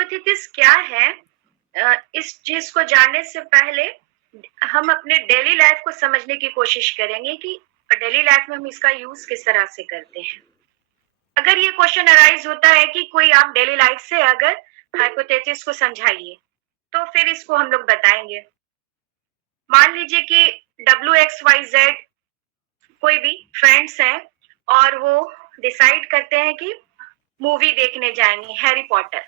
Hypothesis क्या है? इस चीज को जानने से पहले हम अपने डेली लाइफ को समझने की कोशिश करेंगे कि डेली लाइफ में हम इसका यूज किस तरह से करते हैं। अगर ये क्वेश्चन अराइज होता है कि कोई आप डेली लाइफ से अगर हाइपोथेसिस को समझाइए, तो फिर इसको हम लोग बताएंगे। मान लीजिए कि WXYZ कोई भी फ्रेंड्स हैं और वो डिसाइड करते हैं कि मूवी देखने जाएंगे हैरी पॉटर।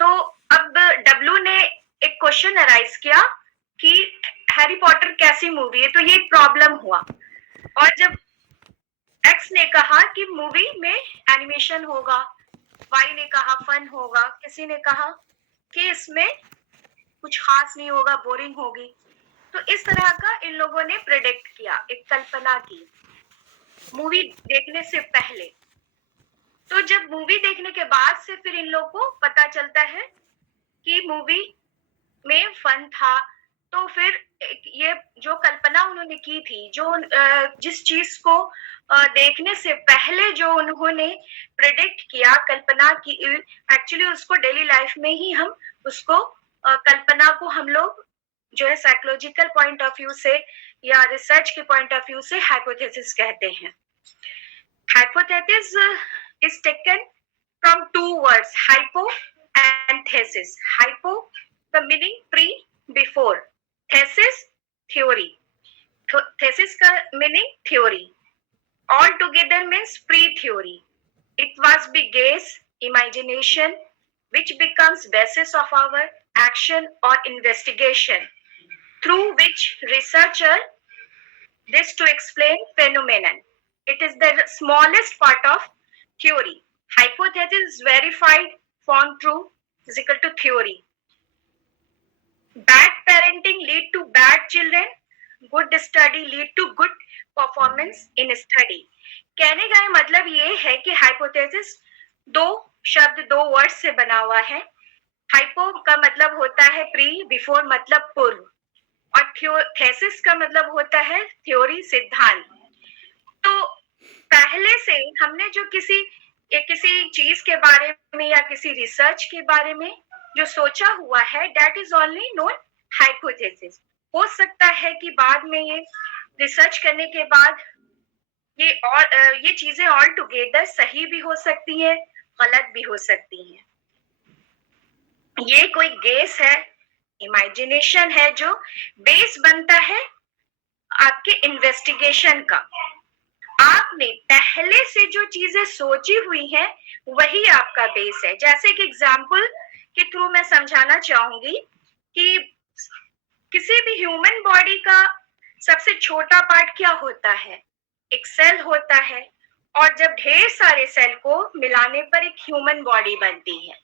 तो अब डब्लू ने एक क्वेश्चन अराइज किया कि हैरी पॉटर कैसी मूवी है, तो ये प्रॉब्लम हुआ। और जब एक्स ने कहा कि मूवी में एनिमेशन होगा, वाई ने कहा फन होगा, किसी ने कहा कि इसमें कुछ खास नहीं होगा, बोरिंग होगी। तो इस तरह का इन लोगों ने प्रेडिक्ट किया, एक कल्पना की मूवी देखने से पहले। तो जब मूवी देखने के बाद से फिर इन लोगों को पता चलता है कि मूवी में फन था, तो फिर ये जो कल्पना उन्होंने की थी, जो जिस चीज को देखने से पहले जो उन्होंने प्रेडिक्ट किया, कल्पना की, एक्चुअली उसको डेली लाइफ में ही हम उसको कल्पना को हम लोग जो है साइकोलॉजिकल पॉइंट ऑफ व्यू से या रिसर्च के पॉइंट ऑफ व्यू से हाइपोथेसिस कहते हैं। Hypothesis is taken from two words, hypo and thesis. Hypo, the meaning pre, before. Thesis, theory. Thesis का meaning theory. All together means pre-theory. It was be guess, imagination, which becomes basis of our action or investigation, through which researcher this to explain phenomenon. It is the smallest part of theory. Hypothesis is verified, found true is equal to theory. Bad parenting lead to bad children. Good study lead to good performance in study. कहने का मतलब ये है कि hypothesis दो शब्द, दो word से बना हुआ है। हाइपो का मतलब होता है प्री, बिफोर मतलब पूर्व, और थेसिस का मतलब होता है थ्योरी, सिद्धांत। तो पहले से हमने जो किसी चीज के बारे में या किसी रिसर्च के बारे में जो सोचा हुआ है, that is only known hypothesis. हो सकता है कि बाद में ये रिसर्च करने के बाद ये चीजें ऑल टुगेदर सही भी हो सकती हैं, गलत भी हो सकती हैं। ये कोई गेस है, इमेजिनेशन है, जो बेस बनता है आपके इन्वेस्टिगेशन का। आपने पहले से जो चीजें सोची हुई हैं वही आपका बेस है। जैसे कि एग्जाम्पल के थ्रू मैं समझाना चाहूंगी कि किसी भी ह्यूमन बॉडी का सबसे छोटा पार्ट क्या होता है? एक सेल होता है, और जब ढेर सारे सेल को मिलाने पर एक ह्यूमन बॉडी बनती है।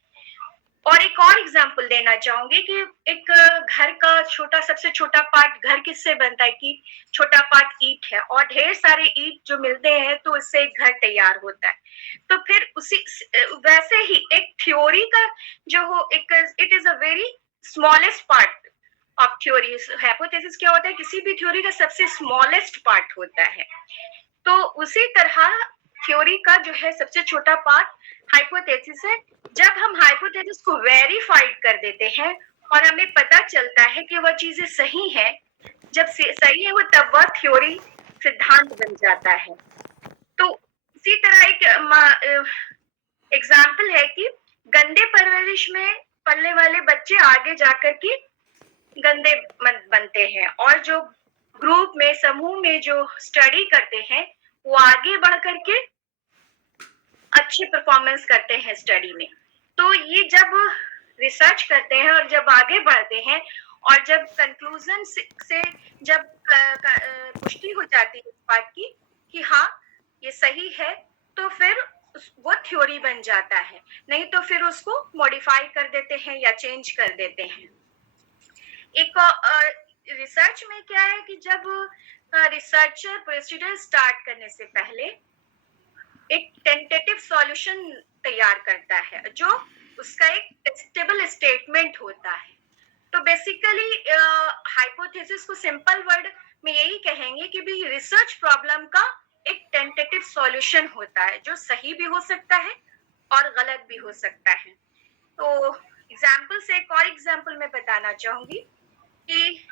और एक और एग्जांपल देना चाहूंगी कि एक घर का सबसे छोटा पार्ट घर किससे बनता है? कि छोटा पार्ट ईंट है, और ढेर सारे ईंट जो मिलते हैं तो उससे एक घर तैयार होता है। तो फिर उसी वैसे ही एक थ्योरी का जो हो, एक it is a very smallest part of theory. Hypothesis क्या होता है? किसी भी थ्योरी का सबसे स्मॉलेस्ट पार्ट होता है। तो उसी तरह थ्योरी का जो है सबसे छोटा पार्ट हाइपोथेसिस है। जब हम हाइपोथेसिस को वेरीफाइड कर देते हैं और हमें पता चलता है कि वह चीजें सही है, जब सही है वो, तब वह थ्योरी सिद्धांत बन जाता है। तो इसी तरह एक एग्जाम्पल है कि गंदे परवरिश में पलने वाले बच्चे आगे जाकर के गंदे बनते हैं, और जो ग्रुप में, समूह में जो स्टडी करते हैं वो आगे बढ़ करके अच्छी परफॉर्मेंस करते हैं स्टडी में। तो ये जब रिसर्च करते हैं और जब आगे बढ़ते हैं और जब कंक्लूजन से जब पुष्टि हो जाती है इस बात की कि हाँ ये सही है, तो फिर वो थ्योरी बन जाता है। नहीं तो फिर उसको मॉडिफाई कर देते हैं या चेंज कर देते हैं। एक रिसर्च में क्या है कि जब रिसर्चर प्रोसीजर स्टार्ट करने से पहले एक टेंटेटिव सॉल्यूशन तैयार करता है, जो उसका एक टेस्टेबल स्टेटमेंट होता है। तो बेसिकली हाइपोथेसिस को सिंपल वर्ड में यही कहेंगे कि भी रिसर्च प्रॉब्लम का एक टेंटेटिव सॉल्यूशन होता है, जो सही भी हो सकता है और गलत भी हो सकता है। तो एग्जाम्पल से एक और एग्जाम्पल मैं बताना चाहूंगी कि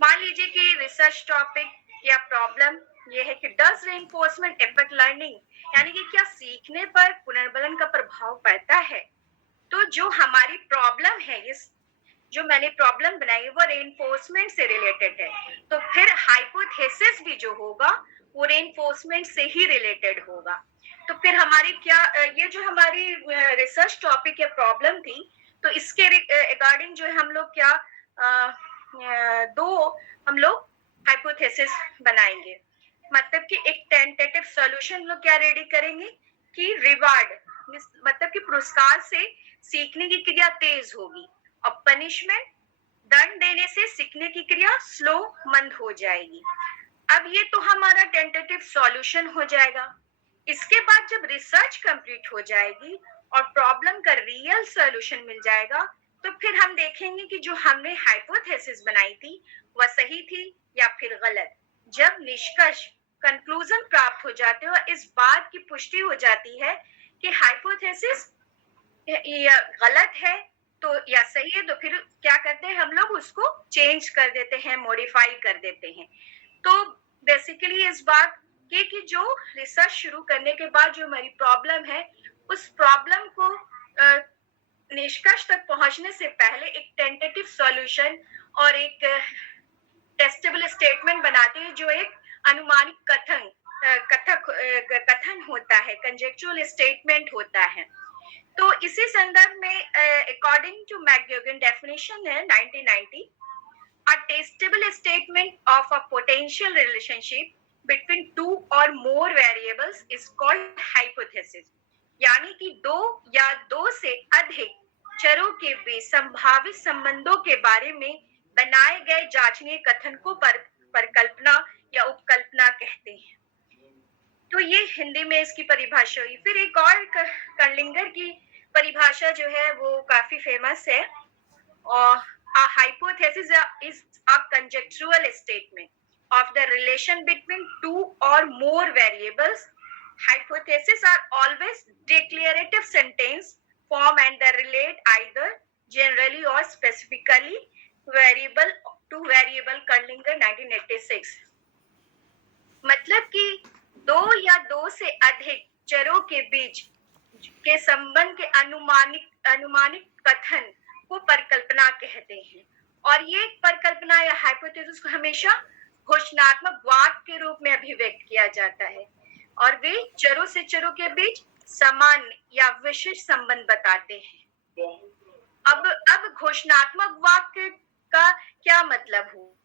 मान लीजिए कि रिसर्च टॉपिक या प्रॉब्लम ये है कि डज रेनफोर्समेंट इफेक्ट लर्निंग, यानी कि क्या सीखने पर पुनर्बलन का प्रभाव पड़ता है। तो जो हमारी प्रॉब्लम है, इस जो मैंने प्रॉब्लम बनाई है वो रेनफोर्समेंट से रिलेटेड है, तो फिर हाइपोथेसिस भी जो होगा वो रेनफोर्समेंट से ही रिलेटेड होगा। तो फिर हमारी क्या ये जो हमारी रिसर्च टॉपिक या प्रॉब्लम थी, तो इसके रिगार्डिंग जो है हम लोग क्या दो हम लोग हाइपोथेसिस बनाएंगे। मतलब कि एक टेंटेटिव सॉल्यूशन लोग क्या रेडी करेंगे कि रिवार्ड मतलब कि पुरस्कार से सीखने की क्रिया तेज होगी और पनिशमेंट दंड देने से सीखने की क्रिया स्लो मंद हो जाएगी। अब ये तो हमारा टेंटेटिव सॉल्यूशन हो जाएगा। इसके बाद जब रिसर्च कंप्लीट हो जाएगी और प्रॉब्लम का रियल सॉल्यूशन मिल जाएगा, तो फिर हम देखेंगे कि जो हमने हाइपोथेसिस बनाई थी वह सही थी या फिर गलत। जब निष्कर्ष कंक्लूजन प्राप्त हो जाते हैं और इस बात की पुष्टि हो जाती है कि हाइपोथेसिस या गलत है तो या सही है, तो फिर क्या करते हैं हम लोग उसको चेंज कर देते हैं, मॉडिफाई कर देते हैं। तो बेसिकली इस बात कि जो रिसर्च शुरू करने के बाद जो हमारी प्रॉब्लम है, उस प्रॉब्लम को निष्कर्ष तक पहुंचने से पहले एक टेंटेटिव सॉल्यूशन और एक टेस्टेबल स्टेटमेंट बनाते हैं, जो एक अनुमानित कथन होता है, कंजेक्चुअल स्टेटमेंट होता है। तो इसी संदर्भ में अकॉर्डिंग टू मैकग्यूगन डेफिनेशन है 1990, a testable statement of a potential relationship between two or more variables is called hypothesis, यानी कि दो या दो से अधिक चरों के बीच संभावित संबंधों के बारे में बनाए गए जांचनीय कथन को परिकल्पना या उपकल्पना कहते हैं। तो ये हिंदी में इसकी परिभाषा हुई। फिर एक और कर्लिंगर की परिभाषा जो है वो काफी फेमस है, और a hypothesis is a conjectural statement of the relation between two or more variables. Hypotheses are always declarative sentence form and they relate either generally or specifically variable to variable. कर्लिंगर 1986। मतलब कि दो या दो से अधिक चरों के बीच के संबंध के अनुमानित कथन को परिकल्पना कहते हैं, और ये परिकल्पना या हाइपोथेसिस को हमेशा घोषणात्मक वाक्य के रूप में अभिव्यक्त किया जाता है, और वे चरों से चरों के बीच सामान्य या विशेष संबंध बताते हैं। अब घोषणात्मक वाक्य का क्या मतलब हो,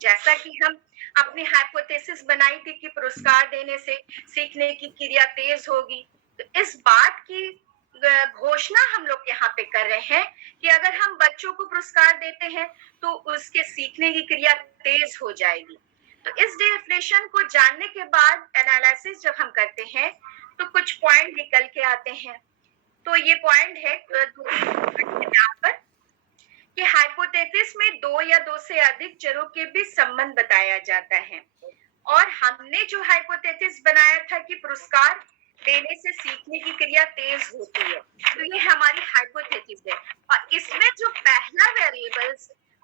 जैसा कि हम अपनी हाइपोथेसिस बनाई थी कि पुरस्कार देने से सीखने की क्रिया तेज होगी, तो इस बात की घोषणा हम लोग यहाँ पे कर रहे हैं कि अगर हम बच्चों को पुरस्कार देते हैं तो उसके सीखने की क्रिया तेज हो जाएगी। तो इस डेफिनेशन को जानने के बाद एनालिसिस जब हम करते हैं तो कुछ पॉइंट निकल के आते हैं। तो ये पॉइंट है यहाँ पर कि हाइपोथेसिस में दो या दो से अधिक चरों के बीच संबंध बताया जाता है, और हमने जो हाइपोथेसिस बनाया था कि पुरस्कार देने से सीखने की क्रिया तेज होती है, तो ये हमारी हाइपोथेसिस है। और इसमें जो पहला वेरिएबल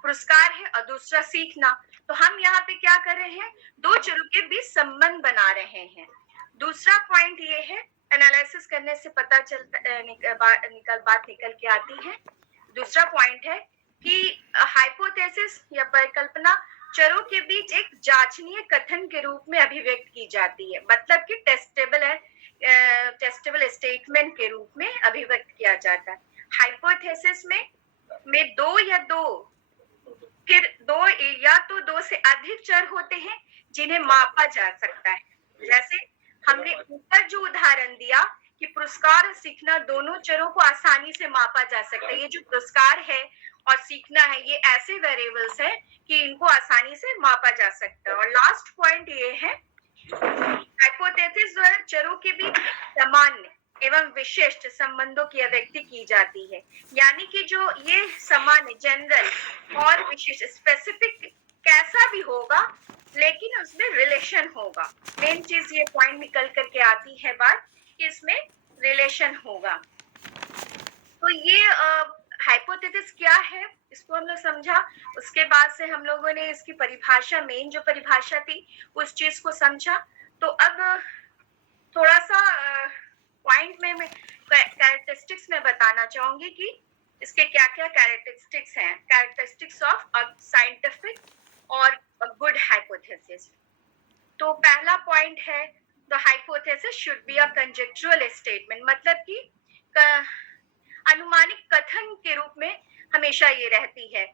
पुरस्कार है और दूसरा सीखना, तो हम यहाँ पे क्या कर रहे हैं, दो चरों के बीच संबंध बना रहे हैं। दूसरा पॉइंट ये है, एनालिसिस करने से पता चलता बात निकल के आती है। दूसरा पॉइंट है कि हाइपोथेसिस या परिकल्पना चरों के बीच एक जांचनीय कथन के रूप में अभिव्यक्त की जाती है, मतलब कि टेस्टेबल स्टेटमेंट के रूप में अभिव्यक्त किया जाता है। हाइपोथेसिस में दो या दो से अधिक चर होते हैं जिन्हें मापा जा सकता है। जैसे हमने ऊपर जो उदाहरण दिया कि पुरस्कार और सीखना दोनों चरों को आसानी से मापा जा सकता है। ये जो पुरस्कार है और सीखना है, ये ऐसे वेरिएबल्स हैं कि इनको आसानी से मापा जा सकता है। और लास्ट पॉइंट ये है, हाइपोथेसिस द्वारा चरों के बीच सामान्य एवं विशिष्ट संबंधों की अभिव्यक्ति की जाती है, यानी कि जो ये सामान्य, जनरल और विशिष्ट, स्पेसिफिक कैसा भी होगा लेकिन उसमें रिलेशन होगा। मेन चीज ये पॉइंट निकल करके आती है बात कि इसमें रिलेशन होगा। तो ये हाइपोथेसिस क्या है इसको हम लोग समझा, उसके बाद से हम लोगों ने इसकी परिभाषा, मेन जो परिभाषा थी उस चीज को समझा। तो अब थोड़ा सा पॉइंट में मैं कैरेक्टरिस्टिक्स में बताना चाहूंगी कि इसके क्या क्या कैरेक्टरिस्टिक्स हैं, कैरेक्टरिस्टिक्स ऑफ अ साइंटिफिक और गुड हाइपोथेसिस। तो पहला पॉइंट है the hypothesis should be a conjectural statement, मतलब कि अनुमानिक कथन के रूप में हमेशा ये रहती है।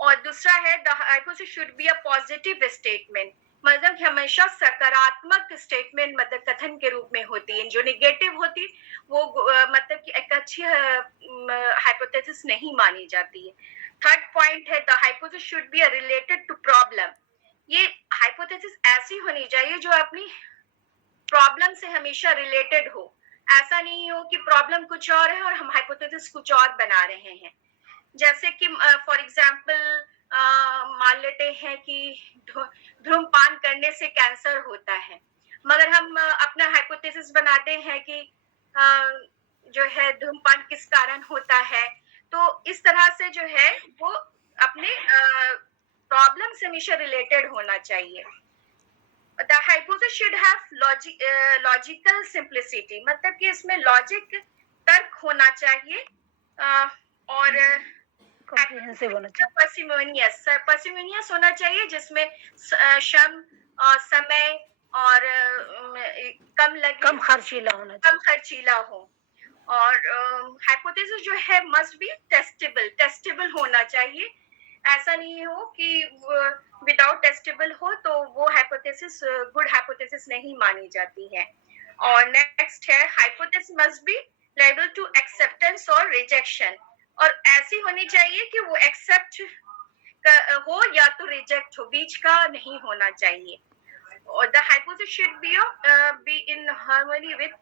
और दूसरा है the hypothesis should be a positive statement, मतलब हमेशा सकारात्मक स्टेटमेंट मतलब कथन के रूप में होती है। जो नेगेटिव होती वो मतलब कि एक अच्छी हाइपोथेसिस नहीं मानी जाती है। थर्ड पॉइंट है the hypothesis should be related to problem, ये हाइपोथेसिस ऐसी होनी चाहिए जो अपनी प्रॉब्लम से हमेशा रिलेटेड हो। ऐसा नहीं हो कि प्रॉब्लम कुछ और है और हम हाइपोथेसिस कुछ और बना रहे हैं। जैसे कि फॉर एग्जांपल मान लेते हैं कि धूम्रपान करने से कैंसर होता है, मगर हम अपना हाइपोथेसिस बनाते हैं कि जो है धूम्रपान किस कारण होता है। तो इस तरह से जो है वो अपने प्रॉब्लम से हमेशा रिलेटेड होना चाहिए। The hypothesis should have logical simplicity, मतलब कि इसमें लॉजिक तर्क होना चाहिए और कॉम्प्रिहेंसिव होना चाहिए, पर्सिमोनियस होना चाहिए, जिसमें श्रम समय और कम लगे, कम खर्चीला होना चाहिए, कम खर्चीला हो। और हाइपोथेसिस जो है मस्ट बी टेस्टेबल होना चाहिए। ऐसा नहीं हो कि विदाउट टेस्टेबल हो तो वो हाइपोथेसिस गुड हाइपोथेसिस नहीं मानी जाती है। और नेक्स्ट है hypothesis must be liable to acceptance और रिजेक्शन, और ऐसी होनी चाहिए कि वो एक्सेप्ट हो या तो रिजेक्ट हो, बीच का नहीं होना चाहिए। और the hypothesis should be in harmony with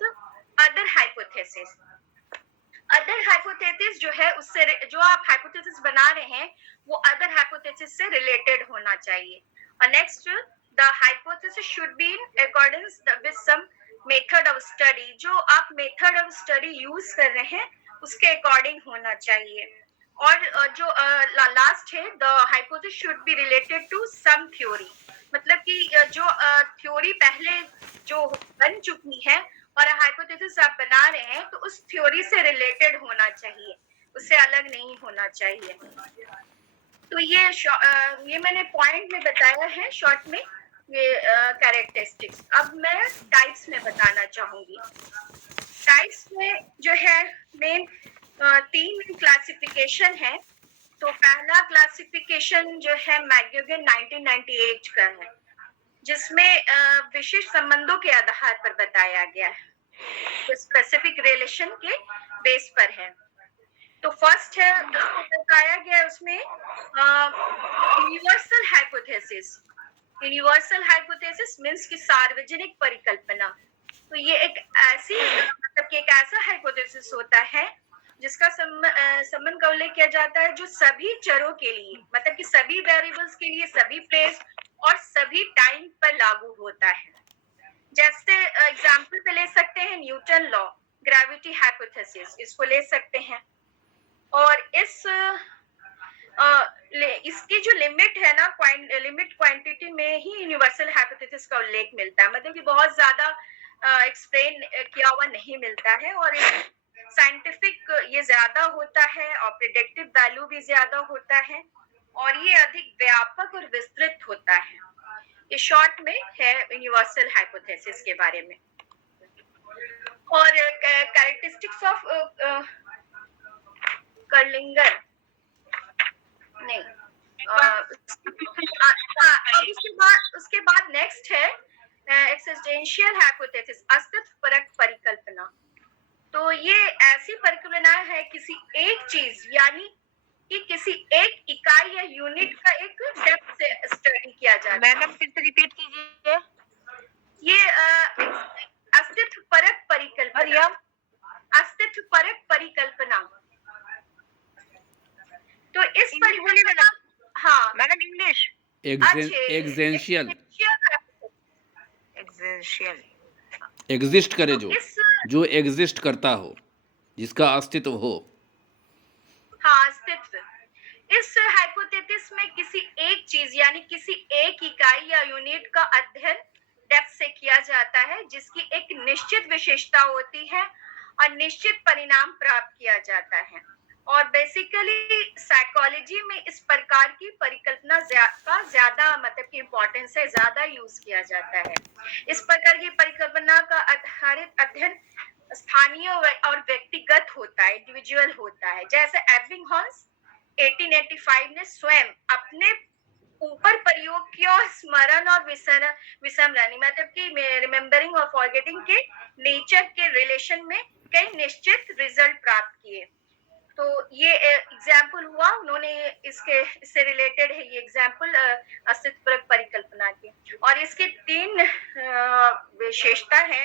other hypothesis. Other hypothesis जो है उससे जो आप हाइपोथेसिस बना रहे हैं वो अदर हाइपोथेसिस से रिलेटेड होना चाहिए। और next the hypothesis should be in accordance with some method of study, जो आप मेथड ऑफ स्टडी यूज कर रहे हैं उसके अकॉर्डिंग होना चाहिए। और जो लास्ट है the hypothesis should be related to some theory, मतलब कि जो थ्योरी पहले जो बन चुकी है और हाइपोथेसिस आप बना रहे हैं तो उस थ्योरी से रिलेटेड होना चाहिए, उससे अलग नहीं होना चाहिए। तो ये मैंने पॉइंट में बताया है शॉर्ट में ये कैरेक्टरिस्टिक्स। अब मैं टाइप्स में बताना चाहूंगी। टाइप्स में जो है मेन 3 क्लासिफिकेशन है। तो पहला क्लासिफिकेशन जो है मैकग्यूगन 1998 का है, जिसमें विशिष्ट संबंधों के आधार पर बताया गया है, तो स्पेसिफिक रिलेशन के बेस पर है। तो फर्स्ट है बताया गया उसमें universal hypothesis. Universal hypothesis means कि सार्वजनिक परिकल्पना। तो ये एक ऐसी मतलब कि एक ऐसा हाइपोथेसिस होता है जिसका संबंध का उल्लेख किया जाता है जो सभी चरों के लिए, मतलब कि सभी वेरिएबल्स के लिए, सभी प्लेस और सभी टाइम पर लागू होता है। जैसे एग्जांपल पे ले सकते हैं न्यूटन लॉ, ग्रेविटी हाइपोथेसिस, इसको ले सकते हैं। और इसकी जो लिमिट है ना, लिमिट क्वांटिटी में ही यूनिवर्सल हाइपोथेसिस का उल्लेख मिलता है, मतलब कि बहुत ज्यादा एक्सप्लेन किया हुआ नहीं मिलता है। और साइंटिफिक ये ज्यादा होता है और प्रेडिक्टिव वैल्यू भी ज्यादा होता है और ये अधिक व्यापक और विस्तृत होता है। ये शॉर्ट में है यूनिवर्सल हाइपोथेसिस के बारे में। और कैरेक्टरिस्टिक्स ऑफ कर्लिंगर नहीं, उसके बाद नेक्स्ट है एक्सिस्टेंशियल हाइपोथेसिस, अस्तित्व परक परिकल्पना। तो ये ऐसी परिकल्पना है किसी एक चीज यानी कि किसी एक इकाई या यूनिट का एक डेप्थ से स्टडी किया जाता है। मैडम फिर से रिपीट कीजिए। ये अस्तित्व परक परिकल्पना, अस्तित्व परक परिकल्पना। तो इस परिकल्पना, हाँ मैडम इंग्लिश, एग्जेंशियल एग्जिस्ट करे, जो एग्जिस्ट करता हो, जिसका अस्तित्व हो। हाँ, अस्तित्व। इस हाइपोथेसिस में किसी एक चीज यानी किसी एक इकाई या यूनिट का अध्ययन डेप्थ से किया जाता है जिसकी एक निश्चित विशेषता होती है और निश्चित परिणाम प्राप्त किया जाता है। और बेसिकली साइकोलॉजी में इस प्रकार की परिकल्पना का ज्यादा मतलब की इम्पोर्टेंस है, ज्यादा यूज किया जाता है। इस प्रकार की परिकल्पना का आधारित अध्ययन स्थानीय और व्यक्तिगत होता है, इंडिविजुअल होता है। जैसे एबिंगहॉस 1885 ने स्वयं अपने ऊपर प्रयोग किया और स्मरण और विस्मरण मतलब कि रिमेम्बरिंग और फॉरगेटिंग के नेचर के रिलेशन में कई निश्चित रिजल्ट प्राप्त किए। तो ये एग्जाम्पल हुआ, उन्होंने इससे रिलेटेड है ये एग्जाम्पल अस्तित्व परिकल्पना की। और इसके 3 विशेषता है।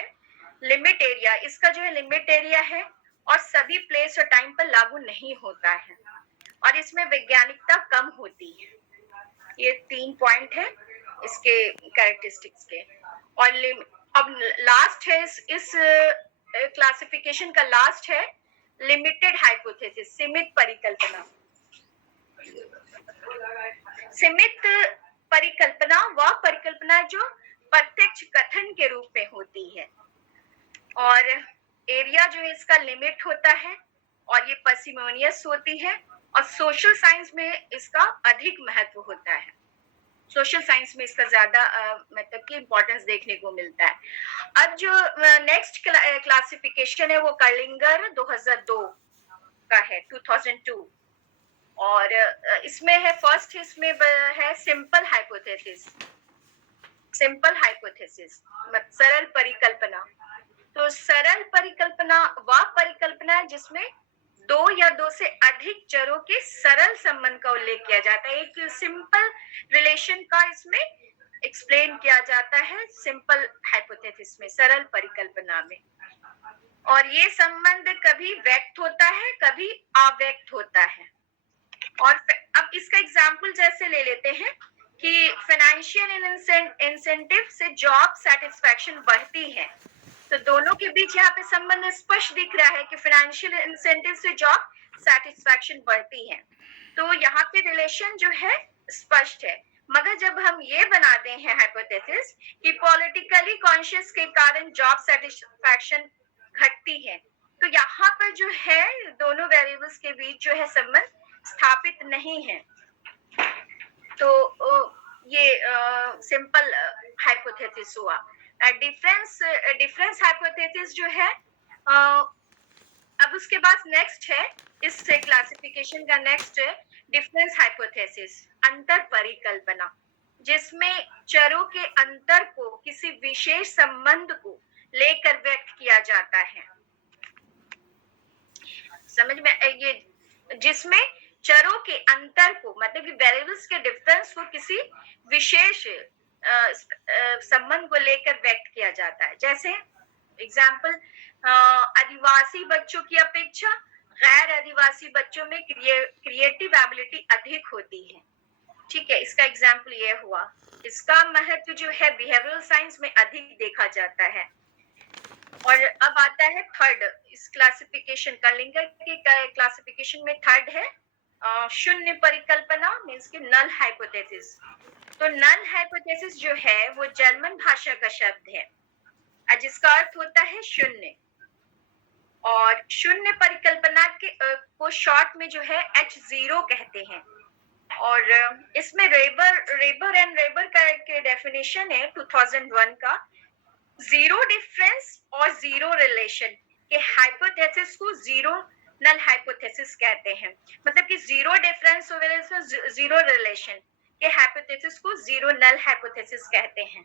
लिमिट एरिया, इसका जो है लिमिट एरिया है और सभी प्लेस और टाइम पर लागू नहीं होता है और इसमें वैज्ञानिकता कम होती है। ये 3 पॉइंट है इसके कैरेक्टरिस्टिक्स के। और अब लास्ट है इस क्लासिफिकेशन का लास्ट है लिमिटेड हाइपोथेसिस, सीमित परिकल्पना। सीमित परिकल्पना वह परिकल्पना जो प्रत्यक्ष कथन के रूप में होती है और एरिया जो है इसका लिमिट होता है और ये पार्सिमोनियस होती है और सोशल साइंस में इसका अधिक महत्व होता है। सोशल साइंस में इसका ज्यादा मतलब कि इम्पोर्टेंस देखने को मिलता है। अब जो नेक्स्ट क्लासिफिकेशन है वो कर्लिंगर 2002 का है, 2002। और इसमें है फर्स्ट, इसमें है सिंपल हाइपोथेसिस। सिंपल हाइपोथेसिस मतलब सरल परिकल्पना। तो सरल परिकल्पना वह परिकल्पना है जिसमें 2 या 2 से अधिक चरों के सरल संबंध का उल्लेख किया जाता है। एक सिंपल रिलेशन का इसमें एक्सप्लेन किया जाता है सिंपल हाइपोथेसिस में, सरल परिकल्पना में। और ये संबंध कभी व्यक्त होता है, कभी अव्यक्त होता है। और अब इसका एग्जाम्पल जैसे ले लेते हैं कि फाइनेंशियल इंसेंटिव से जॉब सेटिस्फैक्शन बढ़ती है। तो दोनों के बीच यहाँ पे संबंध स्पष्ट दिख रहा है कि फाइनेंशियल इंसेंटिव से जॉब सेटिस्फैक्शन बढ़ती है। तो यहाँ पे रिलेशन जो है स्पष्ट है। मगर जब हम ये बनाते हैं हाइपोथेसिस कि पॉलिटिकली कॉन्शियस के कारण जॉब सेटिस्फैक्शन घटती है, तो यहाँ पर जो है दोनों वेरिएबल्स के बीच जो है संबंध स्थापित नहीं है। तो ये सिंपल हाइपोथेसिस हुआ। डिफरेंस हाइपोथेसिस जो है अब उसके बाद नेक्स्ट है इस क्लासिफिकेशन का नेक्स्ट है डिफरेंस हाइपोथेसिस, अंतर परिकल्पना, जिसमें चरों के अंतर को किसी विशेष संबंध को लेकर व्यक्त किया जाता है। समझ में ये, जिसमें चरों के अंतर को मतलब कि वेरिएबल्स के डिफरेंस को किसी विशेष संबंध को लेकर व्यक्त किया जाता है। जैसे एग्जाम्पल, आदिवासी बच्चों की अपेक्षा गैर आदिवासी बच्चों में क्रिएटिव एबिलिटी अधिक होती है। ठीक है, इसका एग्जाम्पल ये हुआ। इसका महत्व जो है बिहेवियरल साइंस में अधिक देखा जाता है। और अब आता है थर्ड इस क्लासिफिकेशन, कर्लिंगर के क्लासिफिकेशन में थर्ड है शून्य परिकल्पना, मींस की नल हाइपोथेसिस। तो नल हाइपोथेसिस जो है वो जर्मन भाषा का शब्द है जिसका अर्थ होता है शून्य। और शून्य परिकल्पना के को शॉर्ट में जो है H0 कहते हैं। और इसमें रेबर के डेफिनेशन है 2001 का, जीरो डिफरेंस और जीरो रिलेशन के हाइपोथेसिस को जीरो नल हाइपोथेसिस कहते हैं। मतलब कि जीरो डिफरेंस और जीरो रिलेशन के हाइपोथेसिस को जीरो नल हाइपोथेसिस कहते हैं।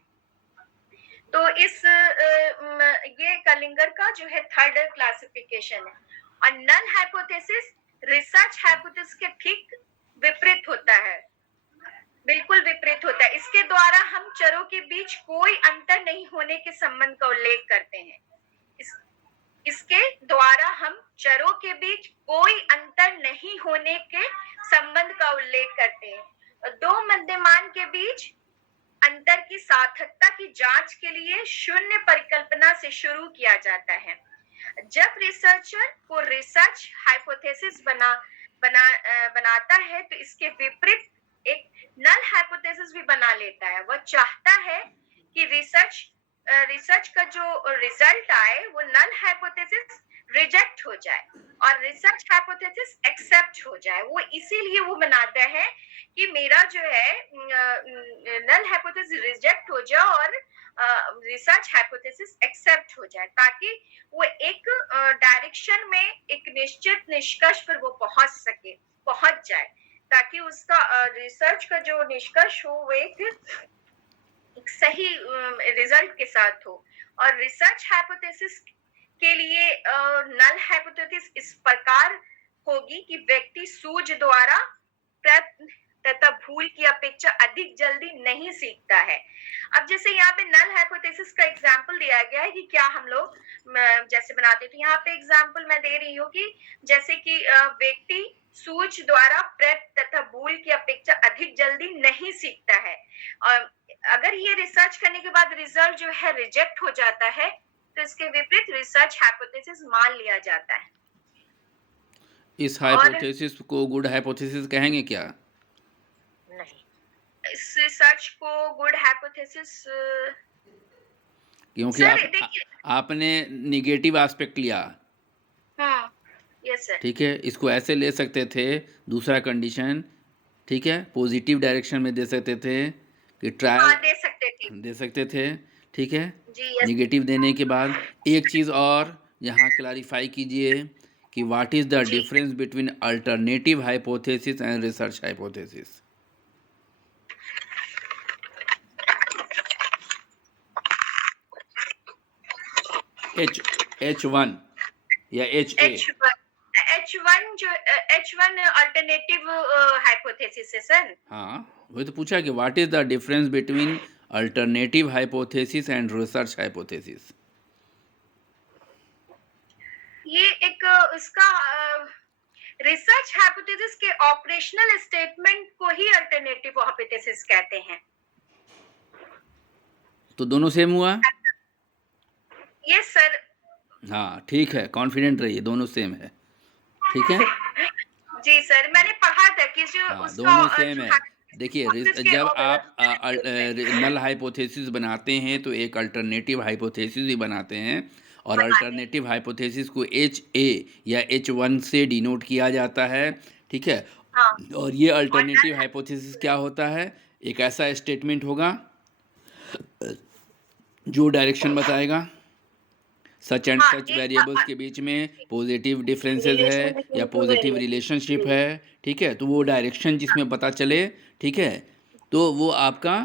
तो इस ये कर्लिंगर का जो है थर्ड क्लासिफिकेशन है। और नल हाइपोथेसिस रिसर्च हाइपोथेसिस के ठीक विपरीत होता है, बिल्कुल विपरीत होता है। इसके द्वारा हम चरों के बीच कोई अंतर नहीं होने के संबंध का उल्लेख करते हैं। इसके द्वारा हम चरों के बीच कोई अंतर नहीं होने के संबंध का उल्लेख करते हैं। दो मध्यमान के बीच अंतर की सार्थकता की जांच के लिए शून्य परिकल्पना से शुरू किया जाता है। जब रिसर्चर को रिसर्च हाइपोथेसिस बनाता है तो इसके विपरीत एक नल हाइपोथेसिस भी बना लेता है। वह चाहता है कि रिसर्च का जो रिजल्ट आए वो नल हाइपोथेसिस रिजेक्ट हो जाए और रिसर्च हाइपोथेसिस एक्सेप्ट हो जाए। वो इसीलिए वो बनाता है कि मेरा जो है नल हाइपोथेसिस रिजेक्ट हो जाए और रिसर्च हाइपोथेसिस एक्सेप्ट हो जाए, ताकि वो एक डायरेक्शन में एक निश्चित निष्कर्ष पर वो पहुंच जाए, ताकि उसका रिसर्च का जो निष्कर्ष हो वो एक सही रिजल्ट के साथ हो। और रिसर्च हाइपोथेसिस के लिए नल हाइपोथेसिस इस प्रकार होगी कि व्यक्ति सूझ द्वारा प्रयत्न तथा भूल की अपेक्षा अधिक जल्दी नहीं सीखता है। अब जैसे यहाँ पे नल हाइपोथेसिस का एग्जाम्पल दिया गया है कि क्या हम लोग जैसे बनाते, तो यहाँ पे एग्जाम्पल मैं दे रही हूँ कि जैसे कि व्यक्ति सूझ द्वारा प्रयत्न तथा भूल की अपेक्षा अधिक जल्दी नहीं सीखता है। और अगर ये रिसर्च करने के बाद रिजल्ट जो है रिजेक्ट हो जाता है तो इसके विपरीत रिसर्च हाइपोथेसिस मान लिया जाता है। इस हाइपोथेसिस को गुड हाइपोथेसिस कहेंगे क्या? नहीं, इस रिसर्च को गुड हाइपोथेसिस क्योंकि आपने निगेटिव एस्पेक्ट लिया। Yes sir. ठीक है, इसको ऐसे ले सकते थे, दूसरा कंडीशन, ठीक है, पॉजिटिव डायरेक्शन में दे सकते थे कि ट्रायल दे सकते थे, ठीक है। निगेटिव देने के बाद एक चीज़ और यहाँ क्लैरिफाई कीजिए कि what is the difference between alternative hypothesis and research hypothesis. H1 या H1 जो H1 अल्टरनेटिव हाइपोथेसिस है सर। हाँ, वही तो पूछा कि what is the difference between alternative hypothesis and research hypothesis. ये एक उसका रिसर्च हाइपोथेसिस के ऑपरेशनल स्टेटमेंट को ही अल्टरनेटिव हाइपोथेसिस कहते हैं। तो दोनों सेम हुआ? Yes sir. हाँ ठीक है, कॉन्फिडेंट रहिए, दोनों सेम है, ठीक है। जी सर, मैंने पढ़ा था कि जो हाँ दोनों सेम है। देखिए, जब आप नल हाइपोथेसिस बनाते हैं तो एक अल्टरनेटिव हाइपोथेसिस भी बनाते हैं, और अल्टरनेटिव हाइपोथेसिस को HA या H1 से डिनोट किया जाता है, ठीक है। और ये अल्टरनेटिव हाइपोथेसिस क्या होता है? एक ऐसा स्टेटमेंट होगा जो डायरेक्शन बताएगा, सच एंड सच वेरिएबल्स के बीच में पॉजिटिव डिफरेंसेस है या पॉजिटिव रिलेशनशिप है, ठीक है। तो वो डायरेक्शन जिसमें पता चले, ठीक है, तो वो आपका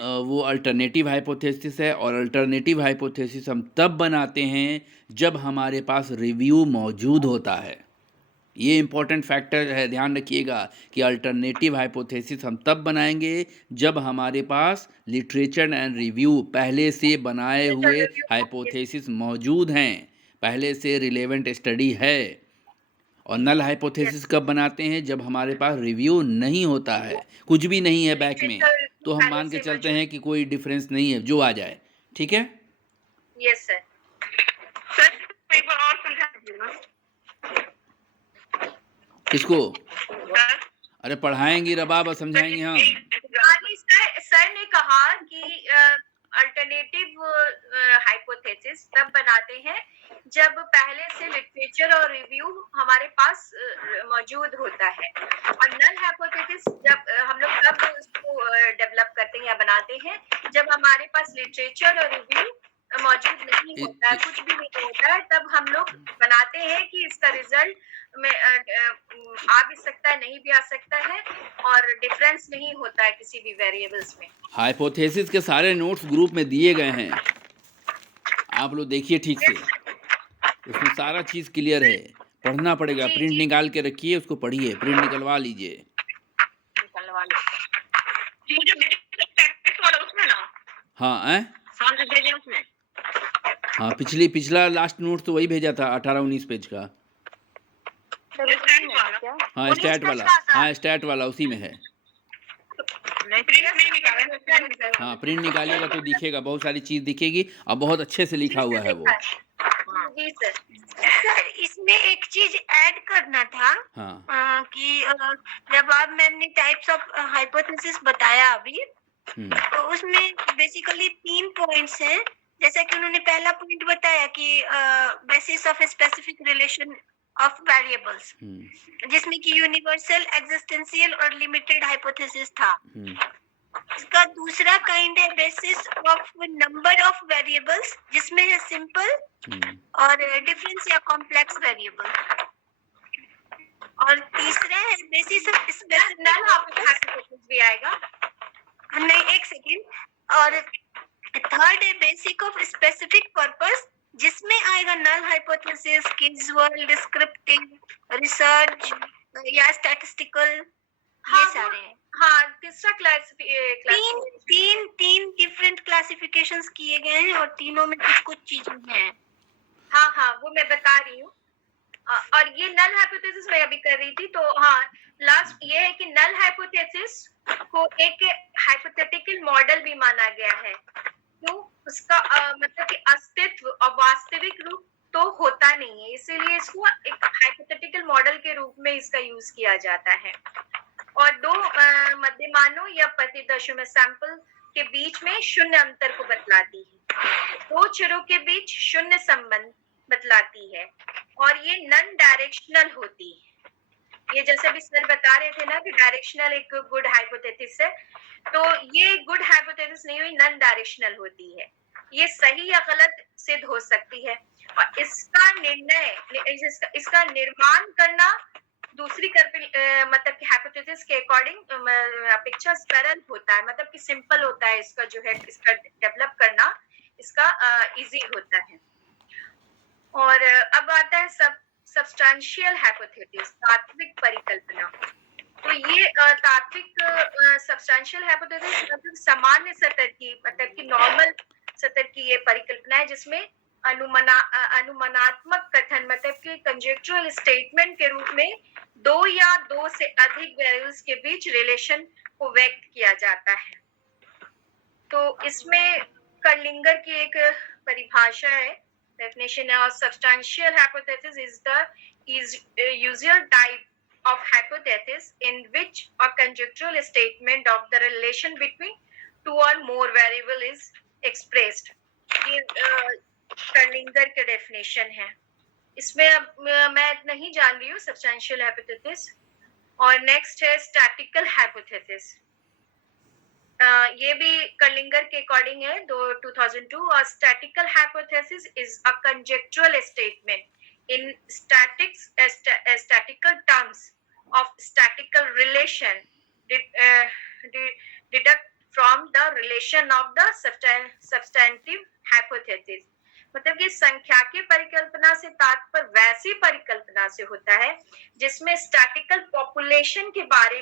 वो अल्टरनेटिव हाइपोथेसिस है। और अल्टरनेटिव हाइपोथेसिस हम तब बनाते हैं जब हमारे पास रिव्यू मौजूद होता है। ये इम्पॉर्टेंट फैक्टर है, ध्यान रखिएगा कि अल्टरनेटिव हाइपोथेसिस हम तब बनाएंगे जब हमारे पास लिटरेचर एंड रिव्यू, पहले से बनाए हुए हाइपोथेसिस मौजूद हैं, पहले से रिलेवेंट स्टडी है। और नल हाइपोथेसिस कब बनाते हैं? जब हमारे पास रिव्यू नहीं होता है, कुछ भी नहीं है बैक में, तो हम मान के चलते हैं कि कोई डिफरेंस नहीं है, जो आ जाए, ठीक है। Yes sir. सर एक बार और समझा दीजिएगा किसको? अरे पढ़ाएंगी रबाब, समझाएंगे हम। सर ने कहा कि अल्टरनेटिव हाइपोथेसिस तब बनाते हैं जब पहले से लिटरेचर और रिव्यू हमारे पास मौजूद होता है, और नल हाइपोथेसिस जब हम लोग तब उसको डेवलप करते हैं या बनाते हैं जब हमारे पास लिटरेचर और रिव्यू मौजूद नहीं होता है, कुछ भी नहीं होता है, तब हम लोग बनाते हैं कि इसका रिजल्ट में आ भी सकता है, नहीं भी आ सकता है, और डिफरेंस नहीं होता है किसी भी वेरिएबल्स में। हाइपोथेसिस के सारे नोट्स ग्रुप में दिए गए हैं, आप लोग देखिए ठीक से, उसमें सारा चीज क्लियर है। पढ़ना पड़ेगा, प्रिंट निकाल के रखिए, उसको पढ़िए, प्रिंट निकलवा लीजिए। हाँ हाँ, पिछला लास्ट नोट तो वही भेजा था, 18-19 पेज का। हाँ स्टैट वाला, हाँ स्टैट वाला उसी में है। हाँ प्रिंट निकालिएगा तो दिखेगा, बहुत सारी चीज दिखेगी और बहुत अच्छे से लिखा हुआ है वो। हाँ जी सर। सर, इसमें एक चीज ऐड करना था हाँ कि जब आप मैम ने टाइप्स ऑफ हाइपोथेसिस बताया अभी, तो उसमें बेसिकली 3 पॉइंट्स हैं। जैसा कि उन्होंने पहला पॉइंट बताया कि basis of specific relation of variables, जिसमें कि यूनिवर्सल, एक्जिस्टेंशियल और लिमिटेड हाइपोथेसिस था। इसका दूसरा काइंड है basis of number of variables, जिसमें है सिंपल और डिफरेंस या कॉम्प्लेक्स वेरिएबल। और तीसरा है बेसिस ऑफ नल हाइपोथेसिस भी आएगा। नहीं, एक सेकेंड। और थर्ड है बेसिक ऑफ स्पेसिफिक पर्पस, जिसमें आएगा null hypothesis, casual, descriptive, research या स्टैटिस्टिकल, ये हाँ सारे हैं। हाँ, तीसरा तीन डिफरेंट क्लासिफिकेशंस किए गए हैं और तीनों में कुछ कुछ चीजें हैं। हाँ वो मैं बता रही हूँ। और ये नल हाइपोथेसिस मैं अभी कर रही थी। तो हाँ, लास्ट ये है कि नल हाइपोथेसिस को एक हाइपोथेटिकल मॉडल भी माना गया है। क्यों? उसका मतलब कि अस्तित्व और वास्तविक रूप तो होता नहीं है, इसीलिए इसको एक हाइपोथेटिकल मॉडल के रूप में इसका यूज किया जाता है। और दो मध्यमानों या प्रतिदर्शों में सैंपल के बीच में शून्य अंतर को बतलाती है। दो चरों के बीच शून्य संबंध बतलाती है और ये नॉन डायरेक्शनल होती है। ये जैसे भी सर बता रहे थे ना कि डायरेक्शनल एक गुड हाइपोथेसिस है, तो ये गुड हाइपोथेसिस नहीं हुई, नॉन डायरेक्शनल होती है। ये सही या गलत सिद्ध हो सकती है और इसका निर्णय, इसका निर्माण करना दूसरी मतलब कि हाइपोथेसिस के अकॉर्डिंग अपेक्षा सरल होता है, मतलब कि सिंपल होता है। इसका जो है, इसका डेवलप करना इसका इजी होता है। और अब आता है सब्सटेंशियल हाइपोथेसिस, तात्विक परिकल्पना। तो ये तात्विक सब्सटेंशियल हाइपोथेसिस मतलब सामान्य सतह की, मतलब कि नॉर्मल सतह की ये परिकल्पना है, जिसमें अनुमानात्मक कथन, मतलब कि कंजेक्चुअल स्टेटमेंट के रूप में दो या दो से अधिक वेरिएबल्स के बीच रिलेशन को व्यक्त किया जाता है। तो इसमें कर्लिंगर की एक परिभाषा है, definition of substantial hypothesis is the usual type of hypothesis in which a conjectural statement of the relation between two or more variable is expressed. ये कर्लिंगर के डेफिनेशन है। इसमें अब मैं नहीं जान रही हूँ सब्सटेंशियल हाइपोथेसिस। और नेक्स्ट है स्टैटिकल हाइपोथेसिस। ये भी कर्लिंगर के अकॉर्डिंग है, 2002। और statistical hypothesis is a conjectural statement in statistical terms of statistical relation deduct from the relation of the substantive hypothesis. मतलब कि संख्याकीय परिकल्पना से तात्पर्य वैसी परिकल्पना से होता है जिसमें स्टैटिकल पॉपुलेशन के बारे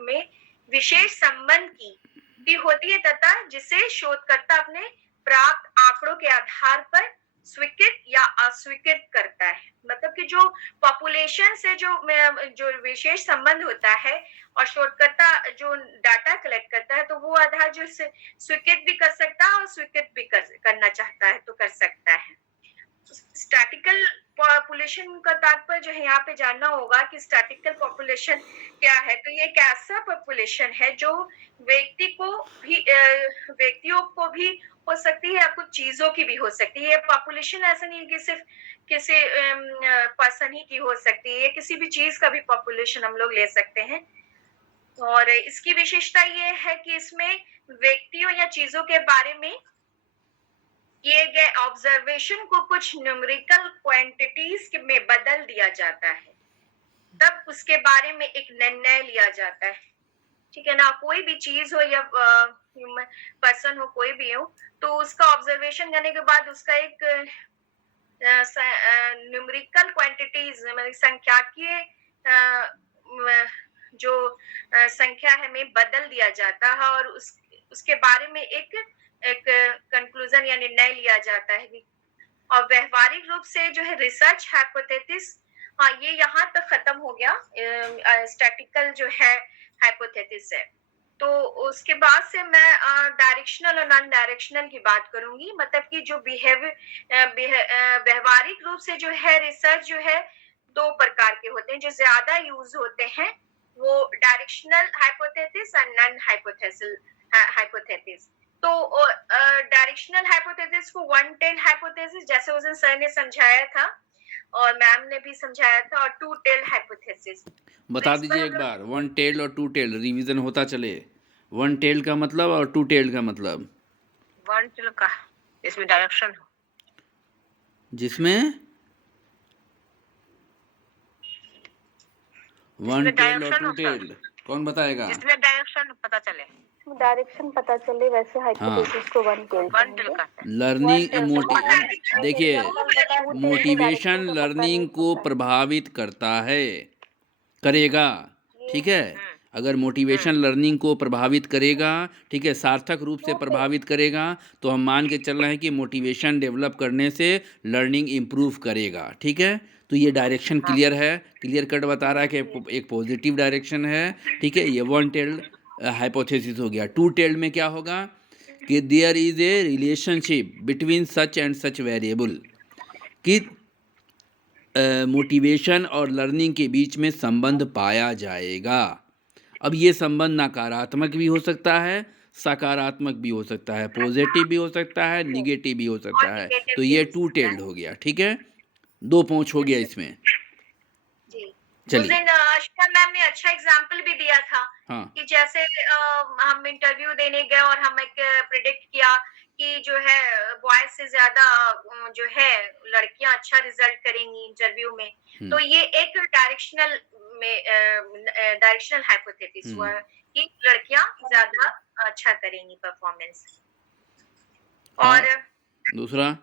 में विशेष संबंध की भी होती है तथा जिसे शोधकर्ता अपने प्राप्त आंकड़ों के आधार पर स्वीकृत या अस्वीकृत करता है। मतलब कि जो पॉपुलेशन से जो विशेष संबंध होता है और शोधकर्ता जो डाटा कलेक्ट करता है, तो वो आधार जो स्वीकृत भी कर सकता है और स्वीकृत भी करना चाहता है तो कर सकता है। स्टैटिकल पॉपुलेशन का तात्पर्य जो है यहाँ पे जानना होगा कि स्टैटिकल पॉपुलेशन क्या है। तो ये एक ऐसा पॉपुलेशन है जो व्यक्तियों को भी हो सकती है या कुछ चीजों की भी हो सकती है। पॉपुलेशन ऐसा नहीं है कि सिर्फ किसी पर्सन ही की हो सकती है, किसी भी चीज का भी पॉपुलेशन हम लोग ले सकते हैं। और इसकी विशेषता ये है कि इसमें व्यक्तियों या चीजों के बारे में किए गए ऑब्जर्वेशन को कुछ न्यूमेरिकल क्वांटिटीज में बदल दिया जाता है, तब उसके बारे में एक निर्णय लिया जाता है। ठीक है ना? कोई भी चीज हो या पर्सन हो, कोई भी हो, तो उसका ऑब्जर्वेशन करने के बाद उसका एक न्यूमेरिकल क्वांटिटीज, मतलब संख्याकीय जो संख्या है में बदल दिया जाता है और उसके बारे में एक कंक्लूजन या निर्णय लिया जाता है। और व्यवहारिक रूप से जो है रिसर्च हाइपोथेसिस, हाँ ये यहाँ तक खत्म हो गया, स्टैटिकल जो है हाइपोथेसिस है। तो उसके बाद से मैं डायरेक्शनल और नॉन डायरेक्शनल की बात करूंगी। मतलब कि जो व्यवहारिक रूप से जो है रिसर्च जो है दो प्रकार के होते हैं। जो ज्यादा यूज होते हैं वो डायरेक्शनल हाइपोथेसिस और नॉन हाइपोथेसिस। तो डायरेक्शनल हाइपोथेसिस को वन टेल हाइपोथेसिस, जैसे उस दिन सर ने समझाया था और मैम ने भी समझाया था, और टू टेल हाइपोथेसिस। बता दीजिए एक बार, वन टेल और टू टेल रिवीजन होता चले। वन टेल का मतलब और टू टेल का मतलब। वन टेल का इसमें डायरेक्शन हो, जिसमें वन टेल और टू टेल कौन बताएगा? जिसमें डायरेक्शन पता चले, डायरेक्शन पता चले, वैसे हाँ, हाइपोथेसिस को वन टेल वन टेल का लर्निंग देखिए, मोटिवेशन लर्निंग को प्रभावित करता है, करेगा, ठीक है। अगर मोटिवेशन लर्निंग को प्रभावित करेगा, ठीक है, सार्थक रूप से प्रभावित करेगा, तो हम मान के चल रहे हैं कि मोटिवेशन डेवलप करने से लर्निंग इम्प्रूव करेगा, ठीक है। तो ये डायरेक्शन क्लियर है, क्लियर कट बता रहा है कि एक पॉजिटिव डायरेक्शन है, ठीक है। ये वन टेल्ड हाइपोथेसिस हो गया। टू टेल्ड में क्या होगा कि there is a relationship between such and such variable, कि मोटिवेशन और लर्निंग के बीच में संबंध पाया जाएगा। अब ये संबंध नकारात्मक भी हो सकता है, सकारात्मक भी हो सकता है, पॉजिटिव भी हो सकता है, निगेटिव भी हो सकता है। तो ये टू टेल्ड हो गया, ठीक है। दो पहुंच हो गया इसमें। जी, उस चलिए, दिन आशिका मैम ने अच्छा एग्जाम्पल भी दिया था हाँ, कि जैसे हम इंटरव्यू देने गए और हम एक प्रिडिक्ट किया कि जो है बॉयज से ज्यादा जो है लड़कियां अच्छा रिजल्ट करेंगी इंटरव्यू में। तो ये एक डायरेक्शनल हाइपोथेसिस हुआ है कि लड़कियां ज्यादा अच्छा करेंगी परफॉर्मेंस। और दूसरा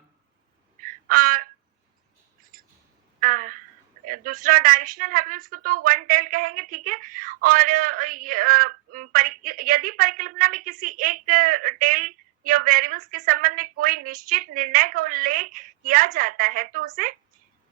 दूसरा डायरेक्शनल हाइपोथेसिस को तो वन टेल कहेंगे, ठीक है। और यदि परिकल्पना में किसी एक टेल या वेरिएबल्स के संबंध में कोई निश्चित निर्णय का उल्लेख किया जाता है तो उसे,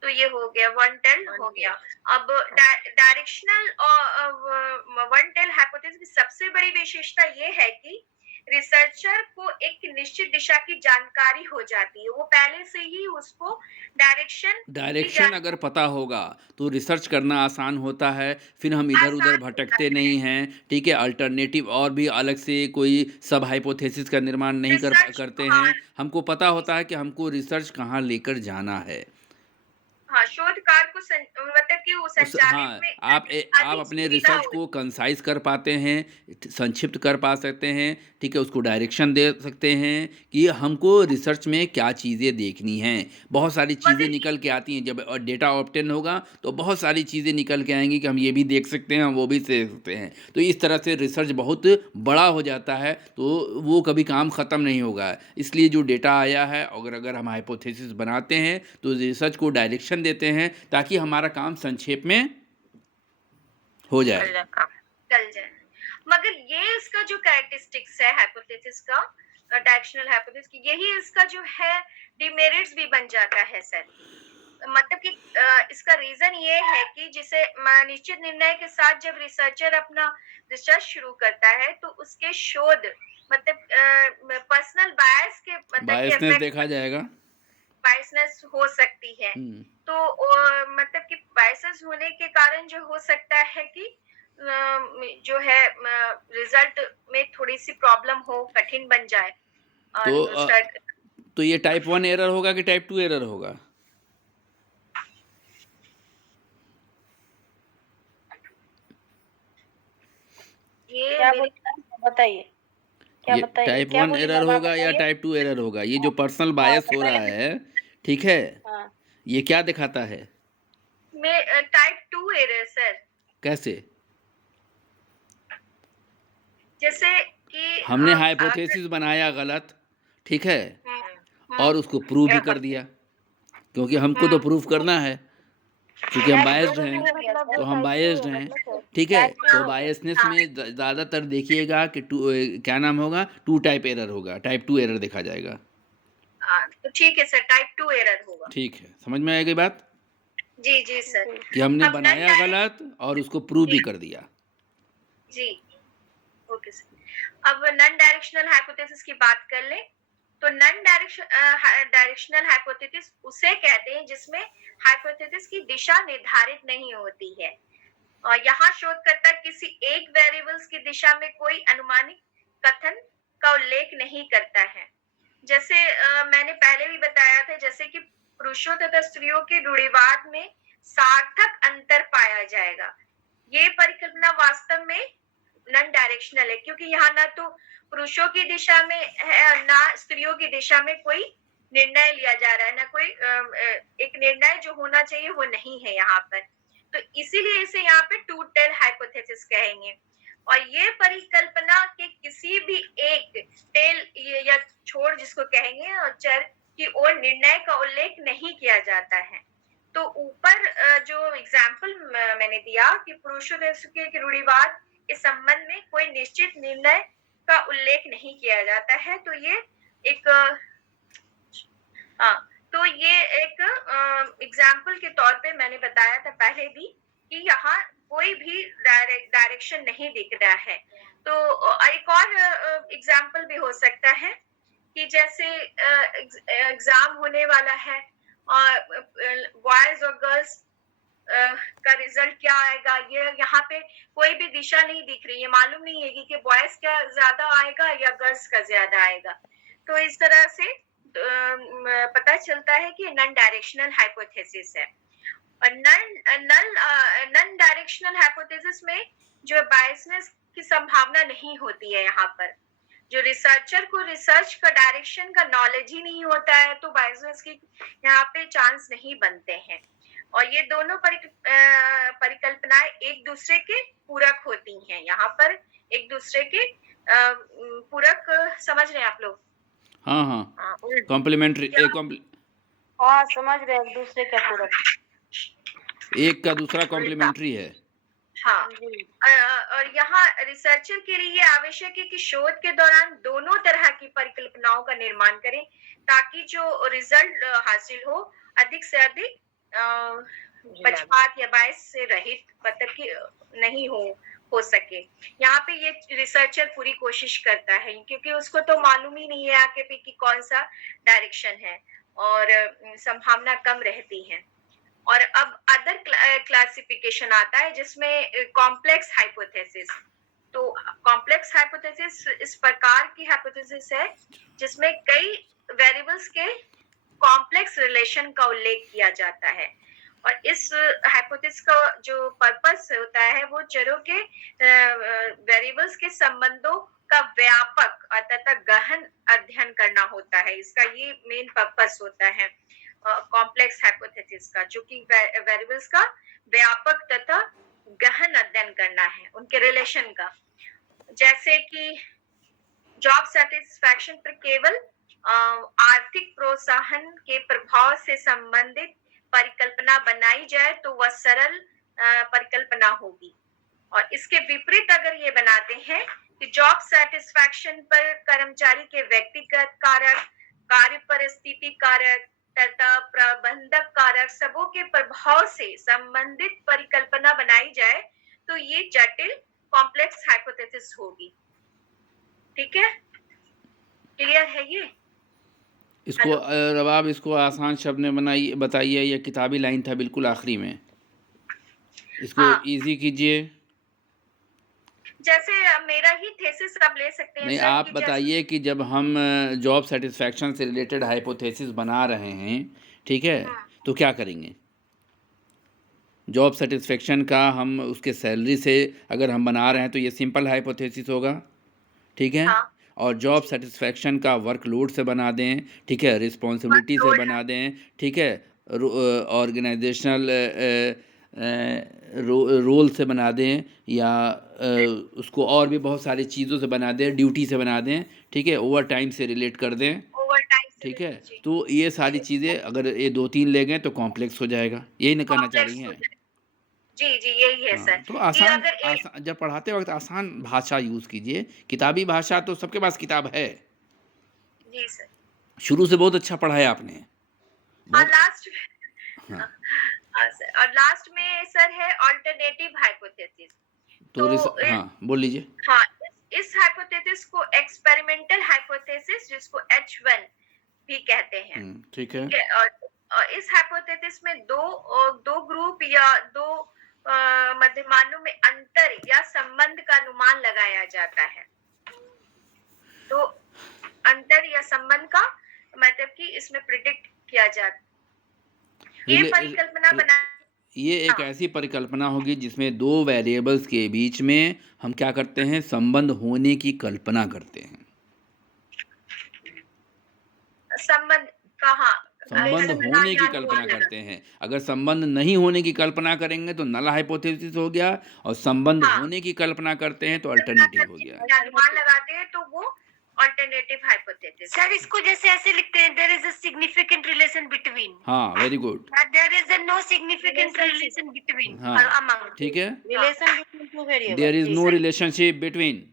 तो ये हो गया वन टेल हो गया। अब डायरेक्शनल और वन टेल हाइपोथेसिस की सबसे बड़ी विशेषता ये है कि रिसर्चर को एक निश्चित दिशा की जानकारी हो जाती है, वो पहले से ही उसको डायरेक्शन अगर पता होगा तो रिसर्च करना आसान होता है, फिर हम इधर उधर भटकते नहीं हैं, ठीक है। अल्टरनेटिव और भी अलग से कोई सब हाइपोथेसिस का निर्माण नहीं करते हैं। हमको पता होता है कि हमको रिसर्च कहाँ लेकर जाना है। हाँ, शोध कार्य को मतलब कि वो संचालित में आप अपने रिसर्च को कंसाइज कर पाते हैं, संक्षिप्त कर पा सकते हैं, ठीक है। उसको डायरेक्शन दे सकते हैं कि हमको रिसर्च में क्या चीज़ें देखनी हैं। बहुत सारी चीज़ें निकल के आती हैं, जब डेटा ऑब्टेन होगा तो बहुत सारी चीज़ें निकल के आएंगी कि हम ये भी देख सकते हैं, वो भी देख सकते हैं। तो इस तरह से रिसर्च बहुत बड़ा हो जाता है, तो वो कभी काम ख़त्म नहीं होगा। इसलिए जो डेटा आया है, अगर हम हाइपोथेसिस बनाते हैं तो रिसर्च को डायरेक्शन देते हैं ताकि हमारा काम संक्षेप में हो जाए, चल जाए। मगर ये इसका जो कैरेक्टरिस्टिक्स है हाइपोथेसिस का, डायरेक्शनल हाइपोथेसिस की, यही इसका जो है डिमेरिट्स भी बन जाता है सर। मतलब कि इसका रीजन ये है कि जिसे निश्चित निर्णय के साथ जब रिसर्चर अपना रिसर्च शुरू करता है तो उसके शोध मतलब पर्सनल बायस के बायसनेस देखा जाएगा, बायसनेस हो सकती है। तो मतलब कि बायसेस होने के कारण जो हो सकता है कि जो है रिजल्ट में थोड़ी सी प्रॉब्लम हो, कठिन बन जाए। तो ये टाइप 1 एरर होगा कि टाइप 2 एरर होगा? ये बताइए, ये टाइप 1 एरर होगा या टाइप 2 एरर होगा? ये जो पर्सनल बायस हो रहा है, ठीक है, ये क्या दिखाता है? Type 2 error sir. कैसे? जैसे कि हमने हाइपोथेसिस बनाया गलत, ठीक है, और उसको प्रूव भी कर दिया, क्योंकि हमको तो प्रूव करना है, क्योंकि हम बायस्ड हैं, तो हम बायस्ड हैं, ठीक है। तो बायसनेस में ज़्यादातर देखिएगा कि क्या नाम होगा, 2 टाइप एरर होगा, टाइप 2 एरर देखा जाएगा। तो ठीक है सर, टाइप 2 एरर होगा। ठीक है, समझ में आएगी बात? जी जी सर, कि हमने बनाया गलत और उसको प्रूव भी कर दिया। जी। Okay sir. अब नॉन डायरेक्शनल हाइपोथेसिस की बात कर लें, तो नॉन डायरेक्शनल हाइपोथेसिस उसे कहते हैं जिसमें हाइपोथेसिस की दिशा निर्धारित नहीं होती है, और यहाँ शोधकर्ता किसी एक वेरिएबल्स की दिशा में कोई अनुमानित कथन का उल्लेख नहीं करता है। जैसे मैंने पहले भी बताया था, जैसे कि पुरुषों तथा स्त्रियों के रूढ़िवाद में सार्थक अंतर पाया जाएगा, ये परिकल्पना वास्तव में नॉन डायरेक्शनल है, क्योंकि यहाँ ना तो पुरुषों की दिशा में है ना स्त्रियों की दिशा में कोई निर्णय लिया जा रहा है, ना कोई एक निर्णय जो होना चाहिए वो नहीं है यहाँ पर। तो इसीलिए इसे यहाँ पे टू टेल हाइपोथेसिस कहेंगे। और ये परिकल्पना के किसी भी एक टेल या छोर जिसको कहेंगे और चर की ओर निर्णय का उल्लेख नहीं किया जाता है। तो ऊपर जो एग्जाम्पल मैंने दिया कि पुरुषों के रूढ़िवाद इस संबंध में कोई निश्चित निर्णय का उल्लेख नहीं किया जाता है, तो ये एक तो ये एक एग्जाम्पल के तौर पे मैंने बताया था पहले भी कि यहाँ कोई भी डायरेक्शन नहीं दिख रहा है। तो एक और एग्जाम्पल भी हो सकता है कि जैसे एग्जाम होने वाला है और बॉयज और गर्ल्स का रिजल्ट क्या आएगा, ये यहाँ पे कोई भी दिशा नहीं दिख रही है, मालूम नहीं है कि बॉयज का ज्यादा आएगा या गर्ल्स का ज्यादा आएगा। तो इस तरह से पता चलता है कि नॉन डायरेक्शनल हाइपोथेसिस है। और नॉन डायरेक्शनल हाइपोथेसिस में जो बायसनेस की संभावना नहीं होती है, यहाँ पर जो रिसर्चर को रिसर्च का डायरेक्शन का नॉलेज ही नहीं होता है, तो बायसनेस की यहाँ पे चांस नहीं बनते हैं। और ये दोनों परिकल्पनाएं एक दूसरे के पूरक होती हैं, यहाँ पर एक दूसरे के पूरक, समझ रहे हैं आप लोग? हाँ हाँ, कॉम्प्लीमेंट्री, हाँ समझ रहे हैं, एक दूसरे का पूरक, एक का दूसरा कॉम्प्लीमेंट्री है। हाँ, और यहाँ रिसर्चर के लिए आवश्यक है कि शोध के दौरान दोनों तरह की परिकल्पनाओं का निर्माण करें, ताकि जो रिजल्ट हासिल हो अधिक से अधिक पक्षपात या बायस से रहित, मतलब कि नहीं हो सके। यहाँ पे ये रिसर्चर पूरी कोशिश करता है, क्योंकि उसको तो मालूम ही नहीं है आगे पे कि कौन सा डायरेक्शन है और संभावना कम रहती है। और अब अदर क्लासिफिकेशन आता है जिसमें कॉम्प्लेक्स हाइपोथेसिस। तो कॉम्प्लेक्स हाइपोथेसिस इस प्रकार की हाइपोथेसिस है जिसमें कई वेरिएबल्स के कॉम्प्लेक्स रिलेशन का उल्लेख किया जाता है, और इस हाइपोथेसिस का जो पर्पस होता है वो चरों के वेरिएबल्स के संबंधों का व्यापक तथा गहन अध्ययन करना होता है। इसका ये मेन पर्पस होता है कॉम्प्लेक्स हाइपोथेसिस का, जो कि वेरिएबल्स का व्यापक तथा गहन अध्ययन करना है, उनके रिलेशन का। जैसे कि जॉब सेटिस्फैक्शन पर केवल आर्थिक प्रोत्साहन के प्रभाव से संबंधित परिकल्पना बनाई जाए तो वह सरल परिकल्पना होगी, और इसके विपरीत अगर ये बनाते हैं कि जॉब सेटिस्फैक्शन पर कर्मचारी के व्यक्तिगत कारक, कार्य परिस्थिति कारक तथा प्रबंधक कारक सबों के प्रभाव से संबंधित परिकल्पना बनाई जाए तो ये जटिल कॉम्प्लेक्स हाइपोथेसिस होगी। ठीक है, क्लियर है ये? इसको रबाब, इसको आसान शब्द में बताइए, या किताबी लाइन था बिल्कुल आखिरी में, इसको इजी कीजिए। जैसे मेरा ही थीसिस आप ले सकते हैं। नहीं, आप बताइए कि जब हम जॉब सेटिस्फैक्शन से रिलेटेड हाइपोथेसिस बना रहे हैं, ठीक है, तो क्या करेंगे? जॉब सेटिस्फैक्शन का हम उसके सैलरी से अगर हम बना रहे हैं तो ये सिंपल हाइपोथेसिस होगा, ठीक है। और जॉब सेटिस्फैक्शन का वर्कलोड से बना दें, ठीक है, रिस्पॉन्सिबिलिटी से बना दें, ठीक है, ऑर्गेनाइजेशनल रोल से बना दें, या उसको और भी बहुत सारी चीज़ों से बना दें, ड्यूटी से बना दें, ठीक है, ओवर टाइम से रिलेट कर दें, ठीक है। तो ये सारी चीज़ें अगर ये 2-3 ले गए तो कॉम्प्लेक्स हो जाएगा, यही ना कहना चाह रही हैं? जी जी, यही है सर। तो आसान जब पढ़ाते वक्त आसान भाषा यूज़ कीजिए। किताबी भाषा तो सबके पास किताब है। जी सर, शुरू से बहुत अच्छा पढ़ाया आपने। लास्ट और लास्ट में सर है अल्टरनेटिव हाइपोथेसिस। तो हाँ, बोल लीजिए। हाँ, इस हाइपोथेसिस को एक्सपेरिमेंटल हाइपोथेसिस, जिसको H1 भी कहते हैं, ठीक है। ठीक है। और इस हाइपोथेसिस में दो ग्रुप या दो मध्यमानों में अंतर या संबंध का अनुमान लगाया जाता है। तो अंतर या संबंध का मतलब कि इसमें प्रिडिक्ट किया जाता, ये परिकल्पना बना। ये एक ऐसी परिकल्पना होगी जिसमें दो वेरिएबल्स के बीच में हम क्या करते हैं, संबंध होने की कल्पना करते हैं। संबंध कहाँ, संबंध होने की कल्पना करते हैं। अगर संबंध नहीं होने की कल्पना करेंगे तो नल हाइपोथेसिस हो गया, और संबंध होने की कल्पना करते हैं तो अल्टरनेटिव हो गया। अनुमान लगाते हैं तो वो अल्टरनेटिव हाइपोथेसिस। सर इसको जैसे ऐसे लिखते हैं, there is a significant relation between. हाँ, very good. There is a no significant relation between. हाँ, अमंग। ठीक है। Relation between two variable. There is no relationship between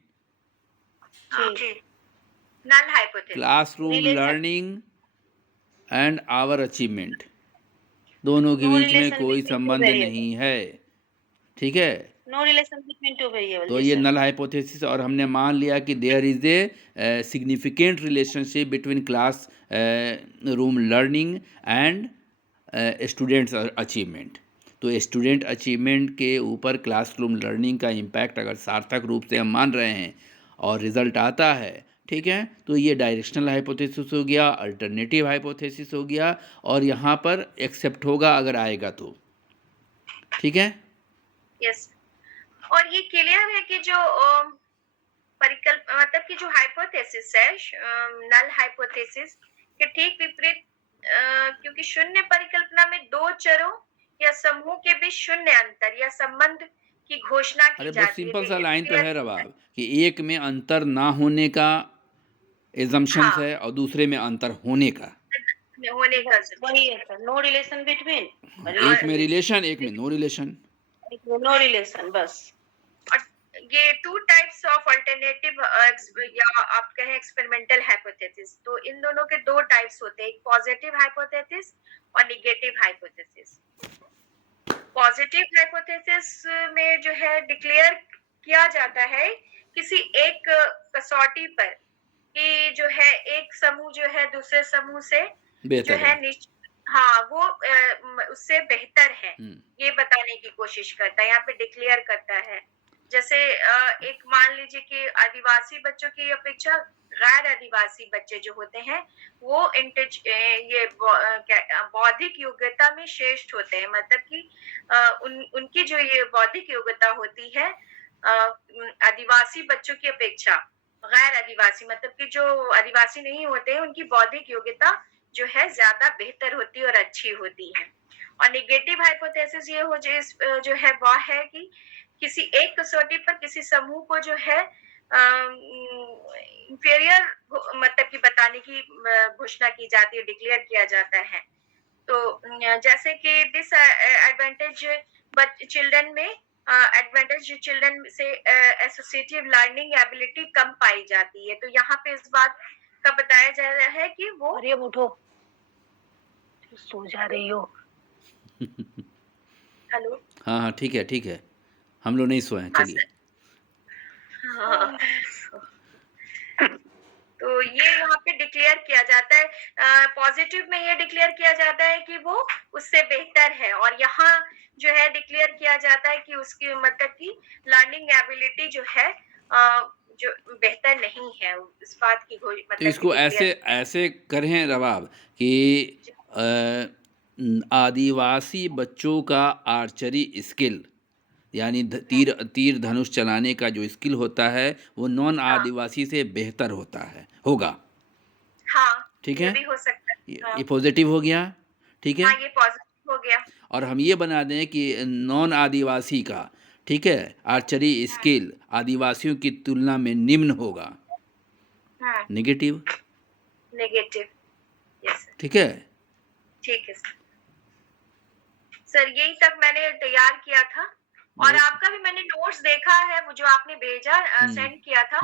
null hypothesis, classroom learning and our achievement, दोनों के बीच में कोई संबंध नहीं है, ठीक है। No relation between two variable. तो ये नल हाइपोथेसिस, और हमने मान लिया कि there is a significant relationship between classroom learning and students achievement. तो स्टूडेंट अचीवमेंट के ऊपर क्लासरूम लर्निंग का इम्पैक्ट अगर सार्थक रूप से हम मान रहे हैं और रिजल्ट आता है, ठीक है, तो ये डायरेक्शनल हाइपोथेसिस हो गया, अल्टरनेटिव हाइपोथेसिस हो गया, और यहाँ पर एक्सेप्ट होगा अगर आएगा तो, ठीक है। यस। और ये क्लियर है कि जो मतलब कि जो हाइपोथेसिस है नल हाइपोथेसिस के ठीक विपरीत, क्योंकि शून्य परिकल्पना में दो चरों या समूह के बीच शून्य अंतर या संबंध की घोषणा की जाती है। बस सिंपल सा लाइन तो है रबाब कि एक में अंतर ना होने का एजम्पशंस है और दूसरे में अंतर होने का वही है सर, नो रिलेशन बिटवीन। एक में रिलेशन, एक में नो रिलेशन। नो रिलेशन बस। ये टू टाइप्स ऑफ अल्टरनेटिव या आप कहें एक्सपेरिमेंटल हाइपोथेसिस, तो इन दोनों के दो टाइप्स होते हैं, एक पॉजिटिव हाइपोथेसिस और नेगेटिव हाइपोथेसिस। पॉजिटिव हाइपोथेसिस में जो है डिक्लेयर किया जाता है किसी एक कसौटी पर कि जो है एक समूह जो है दूसरे समूह से जो है हाँ वो उससे बेहतर है, ये बताने की कोशिश करता है, यहाँ पे डिक्लेयर करता है। जैसे एक मान लीजिए कि आदिवासी बच्चों की अपेक्षा गैर आदिवासी बच्चे जो होते हैं वो ये बौद्धिक योग्यता में श्रेष्ठ होते हैं, मतलब कि उनकी जो ये बौद्धिक योग्यता होती है आदिवासी बच्चों की अपेक्षा गैर आदिवासी, मतलब कि जो आदिवासी नहीं होते हैं उनकी बौद्धिक योग्यता जो है ज्यादा बेहतर होती है और अच्छी होती है। और नेगेटिव हाइपोथेसिस ये जो है वह है कि किसी एक कसौटी पर किसी समूह को जो है इंफीरियर मतलब कि बताने की घोषणा की जाती है, डिक्लेयर किया जाता है। तो जैसे कि डिस एडवांटेज चिल्ड्रन में एडवांटेज चिल्ड्रन से एसोसिएटिव लर्निंग एबिलिटी कम पाई जाती है। तो यहाँ पे इस बात का बताया जा रहा है कि वो अरे उठो, सो जा रही हो। हेलो, हाँ हाँ ठीक है ठीक है, हम लोग नहीं सोए हैं, चलिए। हाँ, तो ये यहाँ पे डिक्लेयर किया जाता है, पॉजिटिव में ये डिक्लेयर किया जाता है कि वो उससे बेहतर है, और यहाँ जो है डिक्लेयर किया जाता है कि उसकी मतलब की लर्निंग एबिलिटी जो है जो बेहतर नहीं है, इस बात की मतलब तो इसको ऐसे करें रबाब कि आदिवासी बच्चों का आर्चरी स्किल यानी तीर धनुष चलाने का जो स्किल होता है वो नॉन आदिवासी से बेहतर होगा। हाँ, ठीक है, ये भी हो सकता है। ये पॉजिटिव हो गया, ठीक है। हाँ, ये पॉजिटिव हो गया। और हम ये बना दें कि नॉन आदिवासी का, ठीक है, आर्चरी स्किल आदिवासियों की तुलना में निम्न होगा, नेगेटिव। यस, ठीक है, ठीक है सर, यही तक मैंने तैयार किया था, और आपका भी मैंने नोट्स देखा है, वो जो आपने भेजा सेंड किया था,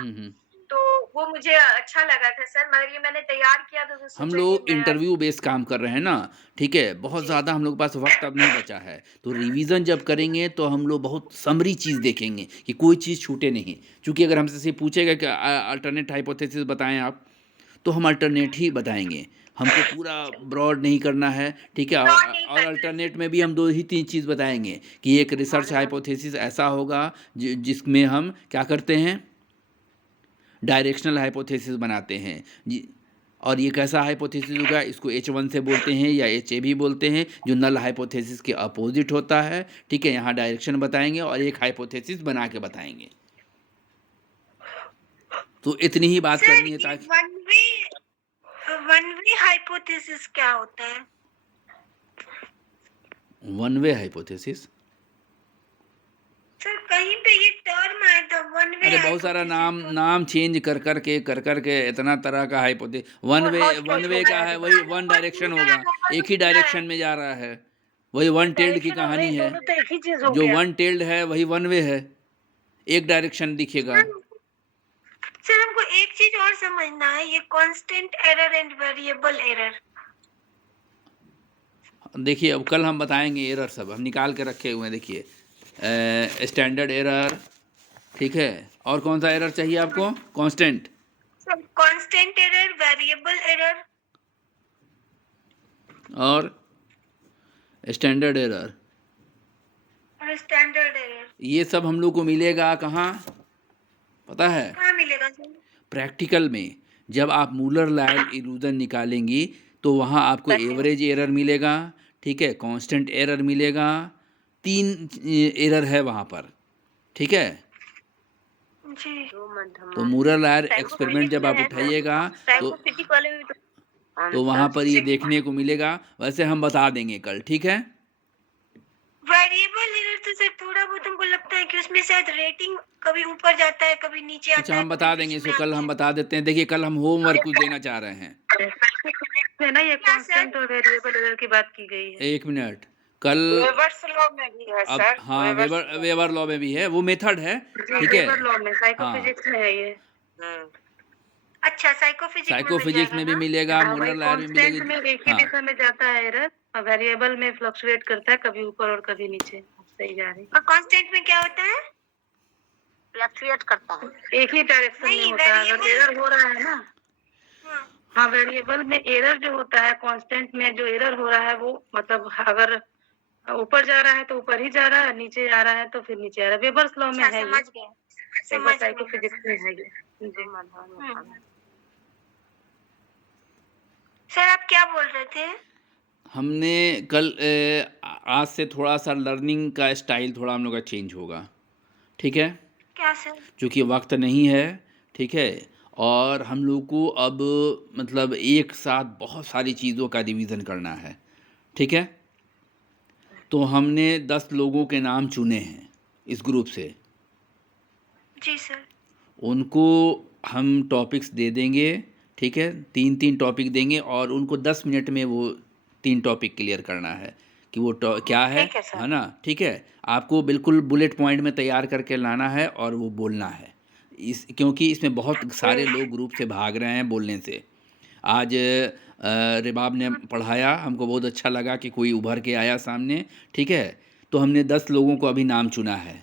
तो वो मुझे अच्छा लगा था सर, मगर ये मैंने तैयार किया तो हम सोचा कि लोग मैं इंटरव्यू बेस्ड काम कर रहे हैं ना, ठीक है? बहुत जी ज़्यादा हम लोग के पास वक़्त अब नहीं बचा है। तो रिवीज़न जब करेंगे तो हम लोग बहुत समरी चीज़ देखेंगे कि कोई चीज़ छूटे नहीं। चूँकि अगर हमसे से पूछेगा कि अल्टरनेट हाइपोथेसिस बताएँ आप, तो हम अल्टरनेट ही बताएँगे। हमको पूरा ब्रॉड नहीं करना है, ठीक है? ब्रॉड नहीं और करना है। अल्टरनेट में भी हम 2 ही 3 चीज़ बताएँगे कि एक रिसर्च हाइपोथेसिस ऐसा होगा जिसमें हम क्या करते हैं? डायरेक्शनल हाइपोथेसिस बनाते हैं जी। और ये कैसा हाइपोथेसिस होगा, इसको H1 से बोलते हैं या HA भी बोलते हैं, जो नल हाइपोथेसिस के अपोजिट होता है, ठीक है? यहाँ डायरेक्शन बताएंगे और एक हाइपोथेसिस बना के बताएंगे। तो इतनी ही बात सर करनी है ये ताकि वन वे हाइपोथेसिस क्या होता है? वन वे हाइपोथेसिस, सर कहीं पे ये टर्म आया था वन वे अरे बहुत सारा हाइपोथेसिस। नाम चेंज कर के इतना तरह का हाइपोथेसिस। वन वे का है, वही वन डायरेक्शन होगा, एक ही डायरेक्शन में जा रहा है। वही वन टेल्ड की डायरेक्शन हो कहानी गई, है। दोनों तो एक ही चीज हो जो गया। वन टेल्ड है वही वन वे है, एक डायरेक्शन दिखेगा। सर हमको एक चीज और समझना है, ये constant error and variable error. देखिए अब कल हम बताएंगे एरर, सब हम निकाल के रखे हुए हैं। देखिए स्टैंडर्ड एरर, ठीक है? और कौन सा एरर चाहिए आपको? Constant sir constant error, variable error और स्टैंडर्ड एरर, और स्टैंडर्ड एरर ये सब हम लोग को मिलेगा कहाँ पता है? कहाँ मिलेगा सर? प्रैक्टिकल में। जब आप मूलर लायल इल्यूजन निकालेंगी तो वहाँ आपको एवरेज एरर मिलेगा, ठीक है? कांस्टेंट एरर मिलेगा, 3 एरर है वहाँ पर, ठीक है? जी तो मूलर लायल एक्सपेरिमेंट जब आप उठाइएगा साइकोफिजिक्स वाले भी तो वहाँ पर ये देखने को मिलेगा। वैसे हम बता देंगे कल, ठीक है? वेरिएबल एरर तो सर थोड़ा बहुत हमको लगता है कि उसमें शायद रेटिंग कभी ऊपर जाता है, कभी नीचे आता अच्छा है, हम बता कभी देंगे बीच इसको, में कल आता हम है। बता देते हैं। देखिए कल हम होमवर्क कुछ देना चाह रहे हैं। है ना, ये क्या कांस्टेंट और वेरिएबल एरर की बात की गई है। 1 मिनट, कल वेबर्स लॉ में भी है अब सर। हाँ वेबर लॉ में भी है, वो मेथड है, ठीक है? वेबर लॉ में, हाँ साइकोफिजिक्स में है ये। अच्छा साइकोफिजिक्स में मिल साइकोफिजिक्स जाएगा में भी ना? मिलेगा, हाँ, मूलर वही लायर में कांस्टेंट मिलेगी। में एक ही हाँ दिशा में जाता है एरर, और वेरिएबल में फ्लक्चुएट करता है, कभी ऊपर और कभी नीचे। सही जा रही और कांस्टेंट में क्या होता है? फ्लक्चुएट करता है, एक ही डायरेक्शन में नहीं, होता है। अगर variable- एरर हो रहा है ना, हाँ, हाँ, वेरिएबल में एरर जो होता है, कांस्टेंट में जो एरर हो रहा है वो मतलब अगर ऊपर जा रहा है तो ऊपर ही जा रहा है, नीचे आ रहा है तो फिर नीचे आ रहा है। वेबर्स लॉ में अच्छा है ये, समझ गए, समझ गए। साइकोफिजिक्स में है ये। जी। सर आप क्या बोल रहे थे? हमने कल आज से थोड़ा सा लर्निंग का स्टाइल थोड़ा हम लोग का चेंज होगा, ठीक है? क्या सर? क्योंकि वक्त नहीं है, ठीक है? और हम लोग को अब मतलब एक साथ बहुत सारी चीज़ों का रिवीजन करना है, ठीक है? तो हमने 10 लोगों के नाम चुने हैं इस ग्रुप से। जी सर। उनको हम टॉपिक्स दे देंगे, ठीक है? 3-3 टॉपिक देंगे और उनको 10 मिनट में वो 3 टॉपिक क्लियर करना है कि वो क्या है, ठीक है सर। है ना? ठीक है? आपको बिल्कुल बुलेट पॉइंट में तैयार करके लाना है और वो बोलना है। क्योंकि इसमें बहुत सारे लोग ग्रुप से भाग रहे हैं बोलने से। आज रिबाब ने पढ़ाया, हमको बहुत अच्छा लगा कि कोई उभर के आया सामने, ठीक है? तो हमने 10 लोगों को अभी नाम चुना है,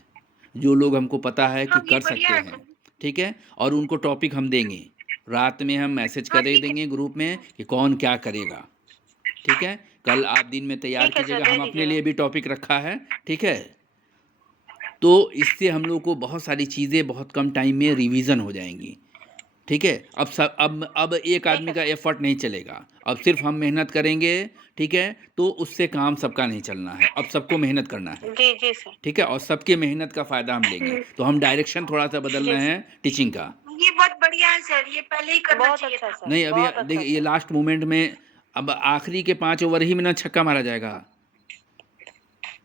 जो लोग हमको पता है कि हाँ, ये कर बढ़िया सकते है हैं, सर। ठीक है? और उनको टॉपिक हम देंगे, रात में हम मैसेज हाँ, कर ठीक है। देंगे ग्रुप में कि कौन क्या करेगा, ठीक है? कल आप दिन में तैयार ठीक है सर, कीजिएगा, दे हम अपने दीजिएगा। लिए भी टॉपिक रखा है, ठीक है? तो इससे हम लोग को बहुत सारी चीज़ें बहुत कम टाइम में रिवीजन हो जाएंगी, ठीक है? अब एक आदमी का एफर्ट नहीं चलेगा, अब सिर्फ हम मेहनत करेंगे, ठीक है? तो उससे काम सबका नहीं चलना है, अब सबको मेहनत करना है, जी जी सर। ठीक है? और सबके मेहनत का फ़ायदा हम लेंगे। तो हम डायरेक्शन थोड़ा सा बदल रहे हैं टीचिंग का। ये बहुत बढ़िया है सर, ये पहले ही करना बहुत चाहिए अच्छा था। सर। नहीं अभी बहुत अच्छा देखिए ये सर। लास्ट मोमेंट में, अब आखिरी के 5 ओवर ही में ना छक्का मारा जाएगा।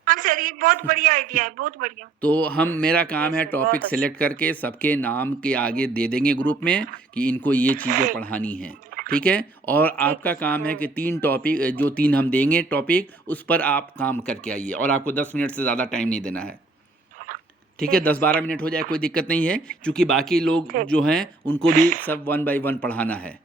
हाँ सर, ये बहुत बढ़िया आइडिया है, बहुत बढ़िया। तो मेरा काम है सर, टॉपिक बहुत अच्छा। सेलेक्ट करके सबके नाम के आगे दे देंगे ग्रुप में कि इनको ये चीज़ें पढ़ानी हैं, ठीक है? और आपका काम है कि 3 टॉपिक, जो 3 हम देंगे टॉपिक, उस पर आप काम करके आइए और आपको 10 मिनट से ज़्यादा टाइम नहीं देना है, ठीक है, 10-12 मिनट हो जाए कोई दिक्कत नहीं है, क्योंकि बाकी लोग जो हैं उनको भी सब 1 बाय 1 पढ़ाना है।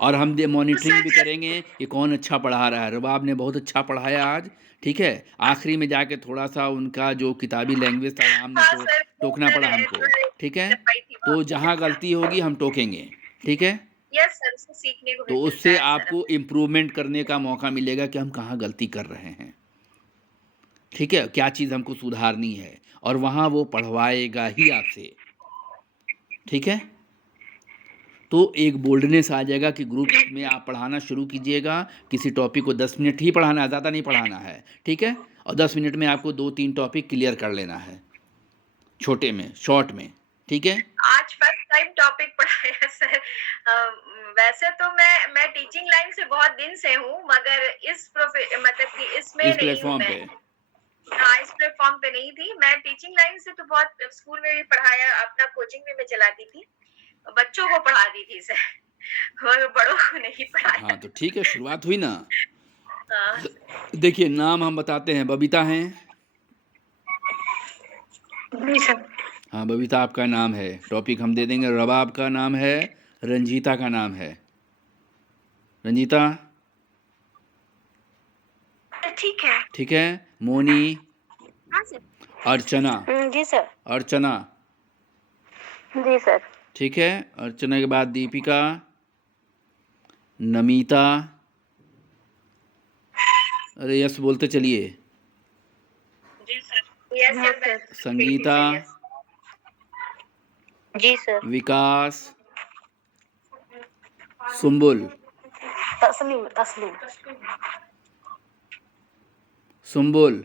और हम मॉनिटरिंग भी करेंगे कि कौन अच्छा पढ़ा रहा है। रबाब ने बहुत अच्छा पढ़ाया आज, ठीक है। आखिरी में जाके थोड़ा सा उनका जो किताबी लैंग्वेज था हमने हाँ सर, टोकना पड़ा हमको, ठीक है। तो जहाँ गलती होगी हम टोकेंगे, ठीक है। यस सर, उससे सीखने को भी तो मिलता उससे है सर आपको हमें। इम्प्रूवमेंट करने का मौका मिलेगा कि हम कहाँ गलती कर रहे हैं, ठीक है, क्या चीज़ हमको सुधारनी है, और वहाँ वो पढ़वाएगा ही आपसे, ठीक है। तो एक बोल्डनेस आ जाएगा कि ग्रुप में आप पढ़ाना शुरू कीजिएगा। किसी टॉपिक को 10 मिनट ही पढ़ाना है, ज़्यादा नहीं पढ़ाना है, ठीक है। और 10 मिनट में आपको 2-3 टॉपिक क्लियर कर लेना है, छोटे में, शॉर्ट में, ठीक है। आज फर्स्ट टाइम टॉपिक पढ़ाया सर। वैसे तो मैं टीचिंग लाइन से बहुत दिन से हूँ, मगर मतलब कि इसमें इस नहीं हूँ प्लेटफॉर्म मैं। पे हाँ, इस प्लेटफॉर्म पे नहीं थी मैं। टीचिंग लाइन से तो बहुत स्कूल में भी पढ़ाया, अपना कोचिंग भी मैं चलाती थी, बच्चों को पढ़ाती थी सर, और बड़ों को नहीं पढ़ाया। हाँ, तो ठीक है, शुरुआत हुई ना। हाँ देखिए, नाम हम बताते हैं, बबीता हैं। जी सर। हाँ, बबीता आपका नाम है। टॉपिक हम दे देंगे। रबाब का नाम है, रंजीता का नाम है। रंजीता, ठीक है। ठीक है। मोनी, हाँ सर। अर्चना, जी सर। अर्चना, जी सर। ठीक है। अर्चना के बाद दीपिका, नमिता, अरे यस बोलते चलिए, जी सर। यस हाँ सर। संगीता, जी सर। विकास, सुम्बुल, तस्लीम तस्लीम। सुम्बुल,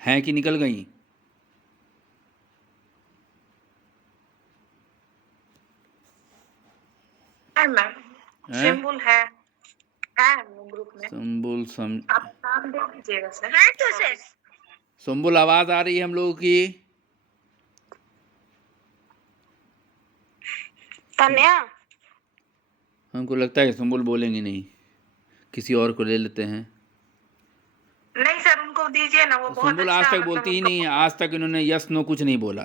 हैं कि निकल गई? मैम हैं? सिंबल है ग्रुप में। सुम्बुल, आप नाम दे दीजिएगा सर। है तो सर। सुम्बुल, आवाज़ आ रही है हम लोगों की? तन्या। हमको लगता है कि सुम्बुल बोलेंगे नहीं, किसी और को ले लेते हैं। नहीं सर, उनको दीजिए ना, वो तो बहुत सुम्बुल अच्छा आज तक मतलब बोलती ही उनका। नहीं है, आज तक इन्होंने यस नो कुछ नहीं बोला।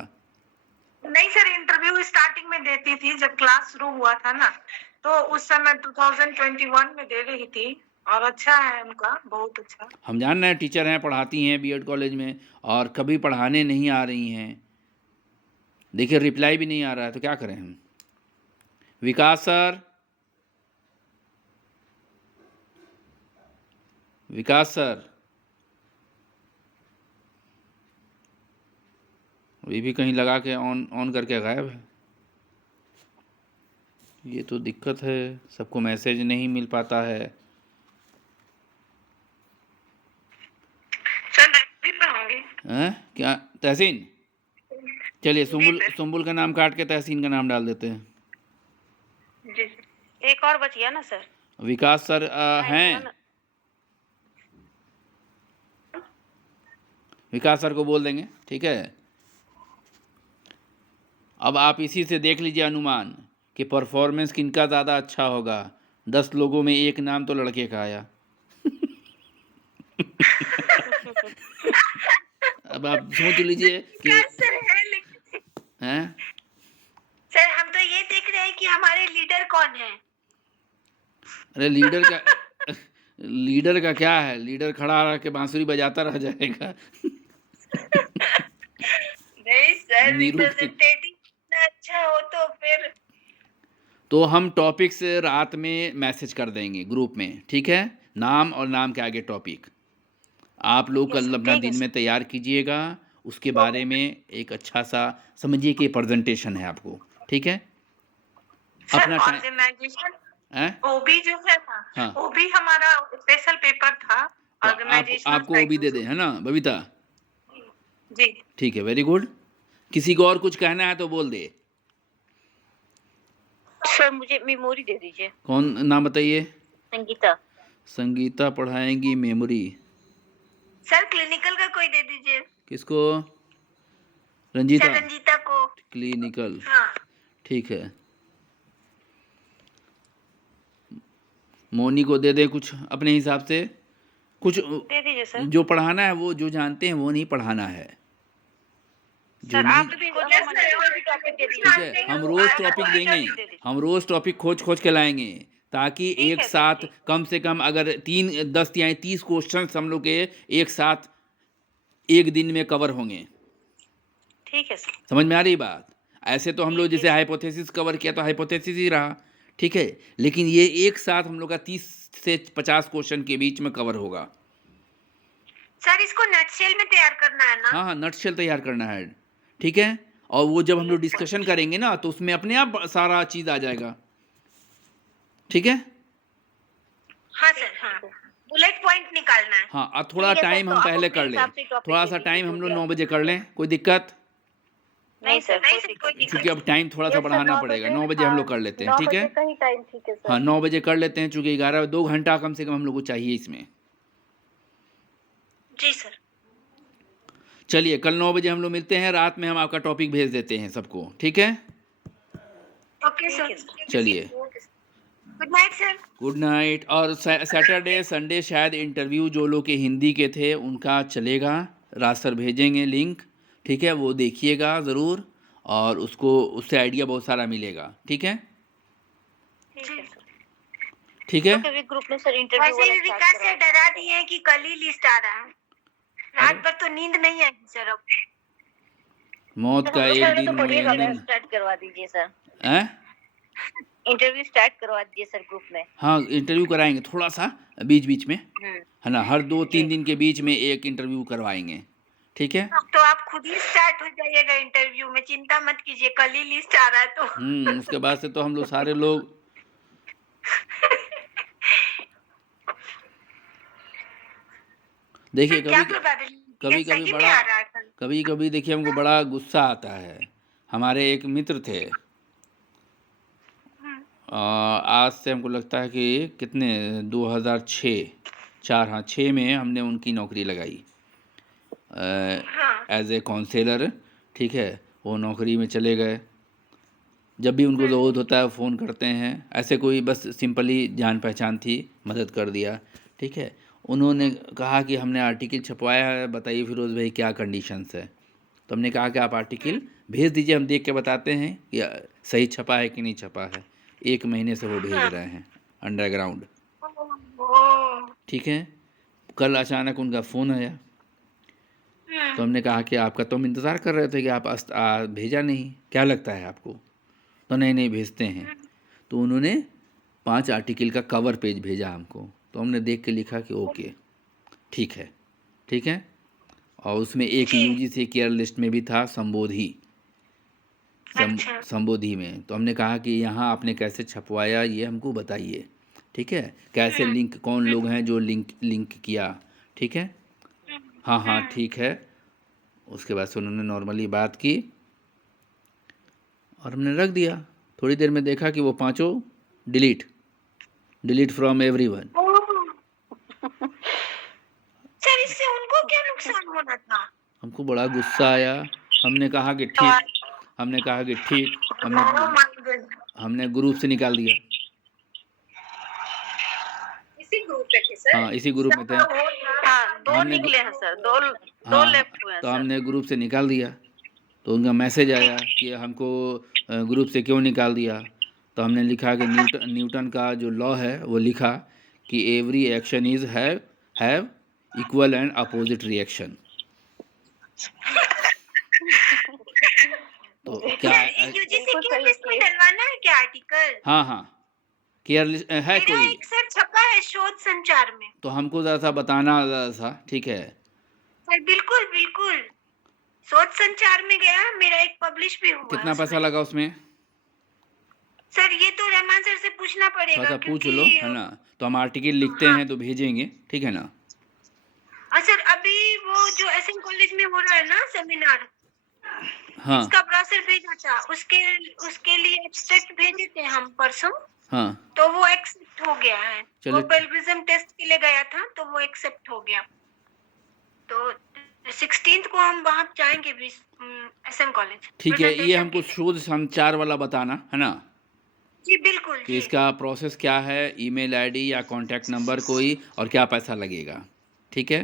नहीं सर, इंटरव्यू स्टार्टिंग में देती थी जब क्लास शुरू हुआ था ना, तो उस समय 2021 में दे रही थी, और अच्छा है उनका, बहुत अच्छा। हम जान रहे हैं, टीचर हैं, पढ़ाती हैं बीएड कॉलेज में, और कभी पढ़ाने नहीं आ रही हैं। देखिए, रिप्लाई भी नहीं आ रहा है, तो क्या करें हम। विकास सर, विकास सर, अभी भी कहीं लगा के ऑन ऑन करके गायब है। ये तो दिक्कत है, सबको मैसेज नहीं मिल पाता है। सर मैं भी पढ़ाऊंगी। हैं? क्या तहसीन? चलिए, जी सर। सुम्बुल का नाम काट के तहसीन का नाम डाल देते हैं। जी सर। एक और बच गया ना सर। विकास सर हैं? विकास सर को बोल देंगे, ठीक है। अब आप इसी से देख लीजिए अनुमान कि परफॉर्मेंस किनका ज़्यादा अच्छा होगा। 10 लोगों में एक नाम तो लड़के का आया। अब आप सोच लीजिए कि सर है लेकिन हैं। सर हम तो ये देख रहे हैं कि हमारे लीडर कौन है। अरे लीडर का क्या है, लीडर खड़ा रह के बांसुरी बजाता रह जाएगा। नहीं सर, नीरू के- रिप्रेजेंटेटिव इतना अच्छा हो तो फिर। तो हम टॉपिक से रात में मैसेज कर देंगे ग्रुप में, ठीक है। नाम और नाम के आगे टॉपिक आप लोग कल अपना दिन में तैयार कीजिएगा। उसके बारे में एक अच्छा सा समझिए कि प्रेजेंटेशन है आपको, ठीक है। अपना टाइम ऑर्गेनाइजेशन है। ओबी जो है ना, हाँ, वो भी हमारा स्पेशल पेपर था। तो ऑर्गेनाइजेशनल आपको वो भी दे दें, है ना बबीता? जी। ठीक है, वेरी गुड। किसी को और कुछ कहना है तो बोल दे। सर मुझे मेमोरी दे दीजिए। कौन नाम बताइए? संगीता। संगीता पढ़ाएंगी मेमोरी। सर क्लिनिकल का कोई दे दीजिए। किसको? रंजीता? सर रंजीता को। क्लिनिकल, हाँ। ठीक है। मोनी को दे दे कुछ अपने हिसाब से, कुछ दे दीजिए सर। जो पढ़ाना है वो जो जानते हैं वो नहीं पढ़ाना है, जो सर नहीं। आप भी कोई भी टॉपिक दे ठीक है, दीजिए। हम रोज टॉपिक देंगे, हम रोज टॉपिक खोज खोज के लाएंगे, ताकि ठीक एक है सर, साथ ठीक। कम से कम अगर 10 या 30 क्वेश्चन हम लोग के एक साथ एक दिन में कवर होंगे। ठीक है सर। समझ में आ रही बात? ऐसे तो हम लोग ठीक है जैसे सर। हाइपोथेसिस कवर किया तो हाइपोथेसिस ही रहा, ठीक है, लेकिन ये एक साथ हम लोग का 30 से 50 क्वेश्चन के बीच में कवर होगा। सर इसको नटशेल में तैयार करना है ना? हाँ हाँ, नटशेल तैयार करना है, ठीक है। और वो जब हम लोग डिस्कशन करेंगे ना तो उसमें अपने आप सारा चीज़ आ जाएगा, ठीक है। हाँ सर, हाँ बुलेट पॉइंट निकालना है। हाँ, और थोड़ा ठीक है सर, टाइम तो हम आप पहले अपने कर लें, हिसाब से टॉपिक थोड़ा दे सा दीजिए टाइम जो हम भी लोग आप- 9 बजे कर लें, कोई दिक्कत? नहीं सर, नहीं कोई सर, दिक्कत कोई नहीं। दिक्कत क्योंकि अब टाइम थोड़ा सा Yes, sir, बढ़ाना 9 पड़ेगा, बजे, 9 बजे हम हाँ, लोग कर लेते हैं, 9 ठीक है। बजे का ही टाइम ठीक है सर। हाँ, 9 बजे कर लेते हैं, चूँकि 2 घंटा कम से कम हम लोग को चाहिए इसमें। जी सर। चलिए, कल 9 बजे हम लोग मिलते हैं, रात में हम आपका टॉपिक भेज देते हैं सबको, ठीक है। ओके ठीक सर। है सर। चलिए, good night sir. Good night. और सैटरडे संडे शायद इंटरव्यू जो लोग के हिंदी के थे उनका चलेगा, राज सर भेजेंगे लिंक, ठीक है, वो देखिएगा ज़रूर, और उसको उससे आइडिया बहुत सारा मिलेगा, ठीक है, ठीक है सर। ठीक है। तो फिर ग्रुप में सर इंटरव्यू वैसे वाला भी start विकास से करवा डरा दीजिए। दिए हैं कि कल ही लिस्ट आ रहा है। रात भर तो नींद नहीं आएगी सर अब। मौत का एक दिन वो दिन स्टार्ट करवा दीजिए सर, हैं? इंटरव्यू स्टार्ट करवा दीजिए सर ग्रुप में। हाँ, इंटरव्यू कराएंगे थोड़ा सा बीच बीच में, हम्म, है ना, हर 2-3 दिन के बीच में एक इंटरव्यू करवाएंगे, ठीक है। तो आप खुद ही स्टार्ट हो जाइएगा इंटरव्यू में, चिंता मत कीजिए, कल ही लिस्ट आ रहा है तो। उसके बाद से तो हम लोग सारे लोग देखिए, क्या कभी प्रोबेबिलिटी कभी है, कभी सही में बड़ा आ रहा है कल? कभी कभी देखिए हमको बड़ा गुस्सा आता है। हमारे एक मित्र थे, आज से हमको लगता है कि कितने 2006 4 हाँ 6 में हमने उनकी नौकरी लगाई हाँ। एज ए काउंसलर, ठीक है। वो नौकरी में चले गए, जब भी उनको ज़रूरत होता है फ़ोन करते हैं, ऐसे कोई बस सिंपली जान पहचान थी, मदद कर दिया, ठीक है। उन्होंने कहा कि हमने आर्टिकल छपवाया है, बताइए फिरोज़ भाई क्या कंडीशंस है। तो हमने कहा कि आप आर्टिकल भेज दीजिए, हम देख के बताते हैं कि सही छपा है कि नहीं छपा है। 1 महीने से वो भेज रहे हैं अंडरग्राउंड, ओह, ठीक है। कल अचानक उनका फ़ोन आया, तो हमने कहा कि आपका तो हम इंतज़ार कर रहे थे कि आप भेजा नहीं, क्या लगता है आपको? तो नहीं भेजते हैं। तो उन्होंने 5 आर्टिकल का कवर पेज भेजा हमको, तो हमने देख के लिखा कि ओके ठीक है, ठीक है। और उसमें एक यूजीसी केयर लिस्ट में भी था संबोधि, अच्छा। संबोधि में। तो हमने कहा कि यहाँ आपने कैसे छपवाया ये हमको बताइए, ठीक है, कैसे लिंक, कौन लोग हैं जो लिंक किया, ठीक है। हाँ ठीक है। उसके बाद से उन्होंने नॉर्मली बात की और हमने रख दिया। थोड़ी देर में देखा कि वो 5 डिलीट फ्रॉम एवरीवन। सर इससे उनको क्या नुकसान होना था? हमको बड़ा गुस्सा आया। हमने कहा कि ठीक, हमने ग्रुप से निकाल दिया। इसी ग्रुप पे थे सर? हाँ, इसी ग्रुप में थे। हाँ, 2 हमने निकले हैं सर, 2 हाँ, लेफ्ट हुए हैं तो सर। हमने ग्रुप से निकाल दिया। तो उनका मैसेज आया कि हमको ग्रुप से क्यों निकाल दिया। तो हमने लिखा कि न्यूटन का जो लॉ है वो लिखा कि every action is have equal and opposite reaction. तो क्या यूजीसी के लिस्ट में डलवाना है क्या आर्टिकल? हाँ केयरलेस है मेरा कोई, एक सर छपा है शोध संचार में। तो हमको ज़रा सा बताना ज़रा सा, ठीक है। सर बिल्कुल शोध संचार में गया, मेरा एक पब्लिश भी हुआ। कितना पैसा लगा उसमें? सर ये तो रहमान सर से पूछना पड़ेगा। थोड़ा सा पूछ लो, है ना। तो हम आर्टिकल लिखते हैं तो भेजेंगे, ठीक है ना। सर अभी वो जो एसएम कॉलेज में हो रहा है ना सेमिनार, हाँ उसका ब्राउज़र भेजा था, उसके लिए एब्स्ट्रैक्ट भेजे थे हम परसों। हाँ, तो वो एक्सेप्ट हो गया है। चलो। वो पेलग्रिज्म टेस्ट के लिए गया था तो वो एक्सेप्ट हो गया। तो 16th को हम वहाँ जाएंगे भी एसएम कॉलेज। ठीक है। ये हमको शोध संचार वाला बताना, है ना, जी बिल्कुल कि जी। इसका प्रोसेस क्या है, ईमेल आईडी या कांटेक्ट नंबर कोई, और क्या पैसा लगेगा, ठीक है?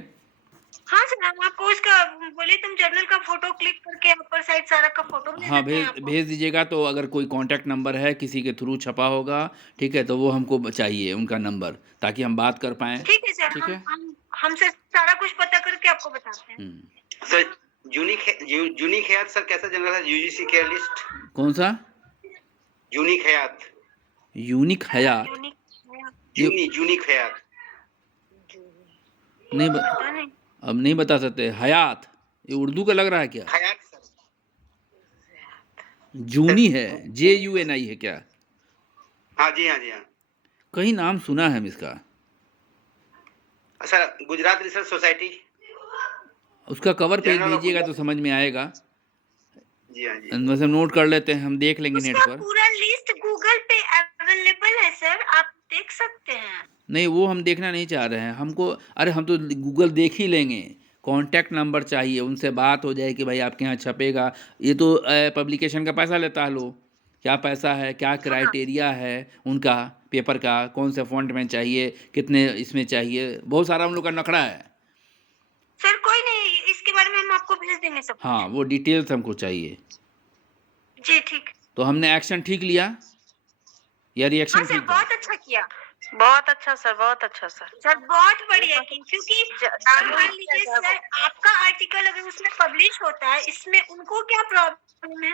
हाँ सर, हम आपको उसका बोलिए, तुम जर्नल का फोटो क्लिक करके अपर साइड सारा का फोटो भेज हाँ, देते हैं भेज आपको। भेज दीजिएगा। तो अगर कोई कॉन्टैक्ट नंबर है किसी के थ्रू छपा होगा, ठीक है, तो वो हमको चाहिए उनका नंबर, ताकि हम बात कर पाएँ। ठीक है सर, ठीक है? हम सर सारा कुछ पता करके आपको बताते हैं। सर यूनिक हयात सर कैसा जनरल है यूजीसी केयर लिस्ट? कौन सा? यूनिक हयात। यूनिक हयात? यूनिक हयात। नहीं पता नहीं। अब नहीं बता सकते। हयात ये उर्दू का लग रहा है क्या? हयात सर। जूनी है, JUNI है क्या? हाँ जी, हाँ जी, हाँ। कहीं नाम सुना है हम इसका। Sir Gujarat research society. उसका कवर पेज जनरल ऑफ भेजिएगा तो गुजरात। समझ में आएगा। जी हाँ जी। वैसे नोट कर लेते हैं, हम देख लेंगे नेट उसका पर। पूरा लिस्ट गूगल पे अवेलेबल है सर, आप देख सकते हैं। नहीं, वो हम देखना नहीं चाह रहे हैं। हमको, अरे हम तो गूगल देख ही लेंगे। कॉन्टैक्ट नंबर चाहिए, उनसे बात हो जाए कि भाई आपके यहाँ छपेगा। ये तो पब्लिकेशन का पैसा लेता है लो। क्या पैसा है, क्या क्राइटेरिया है उनका, पेपर का, कौन से फॉन्ट में चाहिए, कितने इसमें चाहिए, बहुत सारा उन लोग का नखड़ा है। सर कोई नहीं, इसके बारे में हम आपको भेज देंगे सब। हाँ, वो डिटेल्स हमको चाहिए। जी ठीक। तो हमने एक्शन ठीक लिया या रिएक्शन हाँ सर, ठीक था? बहुत अच्छा किया बहुत अच्छा सर, बहुत अच्छा सर। सर, बहुत बढ़िया की, क्योंकि मान लीजिए सर, आपका आर्टिकल अगर उसमें पब्लिश होता है, इसमें उनको क्या प्रॉब्लम है?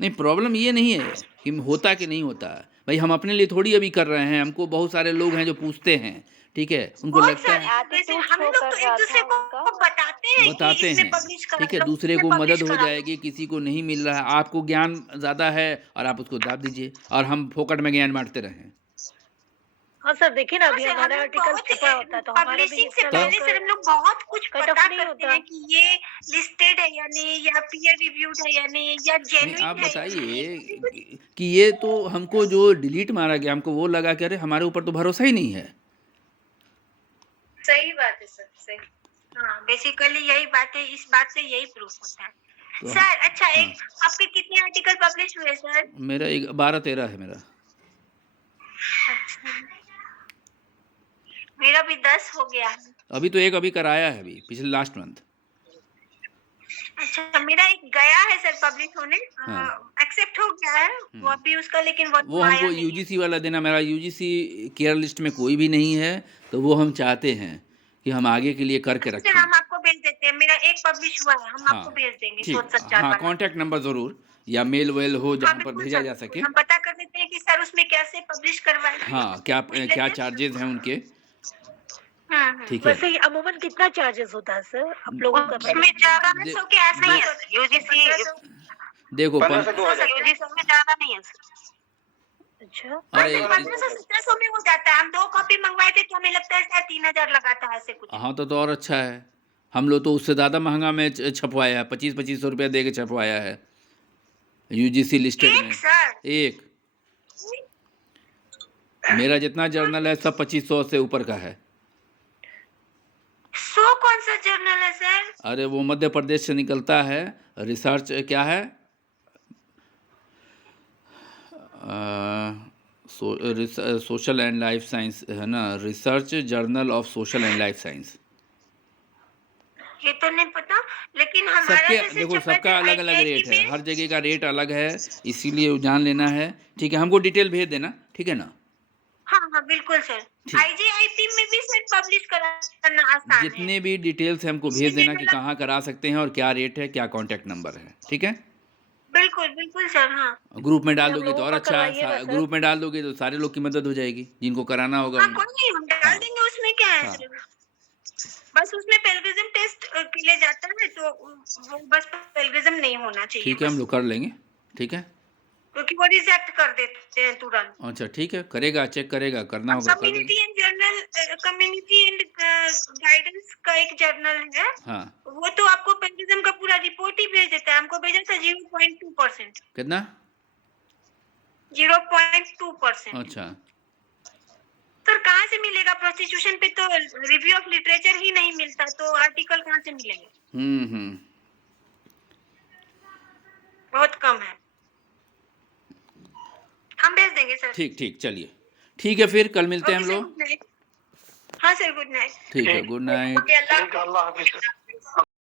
नहीं, प्रॉब्लम ये नहीं है कि होता कि नहीं होता। भाई हम अपने लिए थोड़ी अभी कर रहे हैं, हमको बहुत सारे लोग हैं जो पूछते हैं, ठीक है, उनको बहुत लगता सारे, है, वैसे हम लोग तो एक दूसरे को बताते हैं बताते कि इसमें हैं, पब्लिश करा ठीक है, लो, दूसरे इसमें को publish मदद हो करा लो। जाएगी, किसी को नहीं मिल रहा है, आपको ज्ञान ज़्यादा है और आप उसको दाब दीजिए और हम फोकट में ज्ञान बांटते रहें। हाँ सर, देखिए ना, हाँ अभी सर, हमारा हम आर्टिकल बहुत छपा होता है तो हमारा भी पब्लिशिंग से इतना पहले लोग सर हम लोग बहुत कुछ कट पता ऑफ नहीं करते होता। हैं कि ये लिस्टेड है या नहीं, या पीयर रिव्यूड है या नहीं, या नहीं, जेन्युइन आप है या नहीं। बताइए कि ये तो हमको जो डिलीट मारा गया, हमको वो लगा कि अरे हमारे ऊपर तो भरोसा ही नहीं है। सही बात है सर, सही। हाँ, बेसिकली यही बात है, इस बात से यही प्रूफ होता है। तो सर अच्छा, हाँ, एक आपके कितने आर्टिकल पब्लिश हुए सर? मेरा 12-13 है मेरा। अच्छा, मेरा भी 10 हो गया है। अभी तो एक अभी कराया है, अभी पिछले लास्ट मंथ। अच्छा, मेरा एक गया है सर पब्लिश होने, हाँ। एक्सेप्ट हो गया है वो अभी उसका, लेकिन वो आया हमको नहीं है। यूजीसी वाला देना, मेरा यूजीसी केयर लिस्ट में कोई भी नहीं है, तो वो हम चाहते हैं कि हम आगे के लिए करके सर रखें। हम आपको भेज देते हैं, मेरा एक पब्लिश हुआ है, हम हाँ, आपको भेज देंगे ठीक। सोच सच्चार हाँ, वाला। कॉन्टैक्ट नंबर ज़रूर, या मेल वेल हो हाँ जहाँ पर बिल्कुल भेजा सर, जा सके। हम पता कर देते हैं कि सर उसमें कैसे पब्लिश करवाएं। हाँ, क्या पूछ लेते क्या हैं। चार्जेस हैं उनके, हम्म। ठीक है। वैसे ये अमूमन कितना चार्जेस होता है सर आप लोगों का? उसमें ज्यादा दे- 1500 के ऐसा ही होता है। यूजीसी देखो 1500 से 2000। यूजीसी में ज्यादा नहीं है सर। अच्छा, अरे 1500-1700 में हो जाता है। हम 2 कॉपी मंगवाए थे तो हमें लगता है शायद 3000 लगा था, ऐसे कुछ। हाँ, तो और अच्छा है। हम लोग तो उससे ज़्यादा महंगा में छपवाया है, 25-25 रुपया दे के छपवाया है यूजीसी लिस्टेड में। एक सर, एक मेरा जितना जर्नल है सब 2500 से ऊपर का है। 100 कौन सा जर्नल है सर? अरे वो मध्य प्रदेश से निकलता है, रिसर्च क्या है, सोशल एंड लाइफ साइंस है ना, research journal of social and life science. ये तो नहीं पता, लेकिन हमारा सबके जैसे देखो, छपा सबका था अलग अलग IIT रेट है, में। हर जगह का रेट अलग है, इसीलिए वो जान लेना है, ठीक है। हमको डिटेल भेज देना, ठीक है ना। हाँ हाँ बिल्कुल सर। ठीक। IGIP में भी सर पब्लिश करना आसान है। जितने भी डिटेल्स हैं हमको भेज देना कि कहाँ करा सकते हैं और क्या रेट है, क्या कॉन्टैक्ट नंबर है, ठीक है। बिल्कुल बिल्कुल सर। हाँ ग्रुप में डाल हम दोगे तो लोगों और का अच्छा, करवाइएगा सर। ग्रुप में डाल दोगे तो सारे लोग की मदद हो जाएगी जिनको कराना होगा हाँ, उनको। कोई नहीं, हम डाल हाँ। देंगे, उसमें क्या है हाँ। सर। बस उसमें पेलग्रिज्म टेस्ट के लिए जाता है, तो वो बस पेलग्रिज्म नहीं होना चाहिए। ठीक है, हम लोग कर लेंगे, ठीक है। क्योंकि वो रिजेक्ट कर देते हैं तुरंत। अच्छा ठीक है, करेगा, चेक करेगा, करना होगा कर कम्युनिटी देगा। And journal, community and guidance का एक जर्नल है, हाँ, वो तो आपको पेलग्रिज्म का पूरा रिपोर्ट ही भेज देता है। हमको भेजा था 0.2%। कितना? 0.2%। अच्छा, सर कहाँ से मिलेगा? प्रोस्टिट्यूशन पे तो रिव्यू ऑफ लिटरेचर ही नहीं मिलता, तो आर्टिकल कहाँ से मिलेंगे? हम्म। बहुत कम है। हम भेज देंगे सर। ठीक ठीक, चलिए, ठीक है, फिर कल मिलते हैं हम ओके सर, लोग। Good night. हाँ सर, गुड नाइट। ठीक है, गुड नाइट। ओके, अल्लाह ठीक है, अल्लाह हाफिज।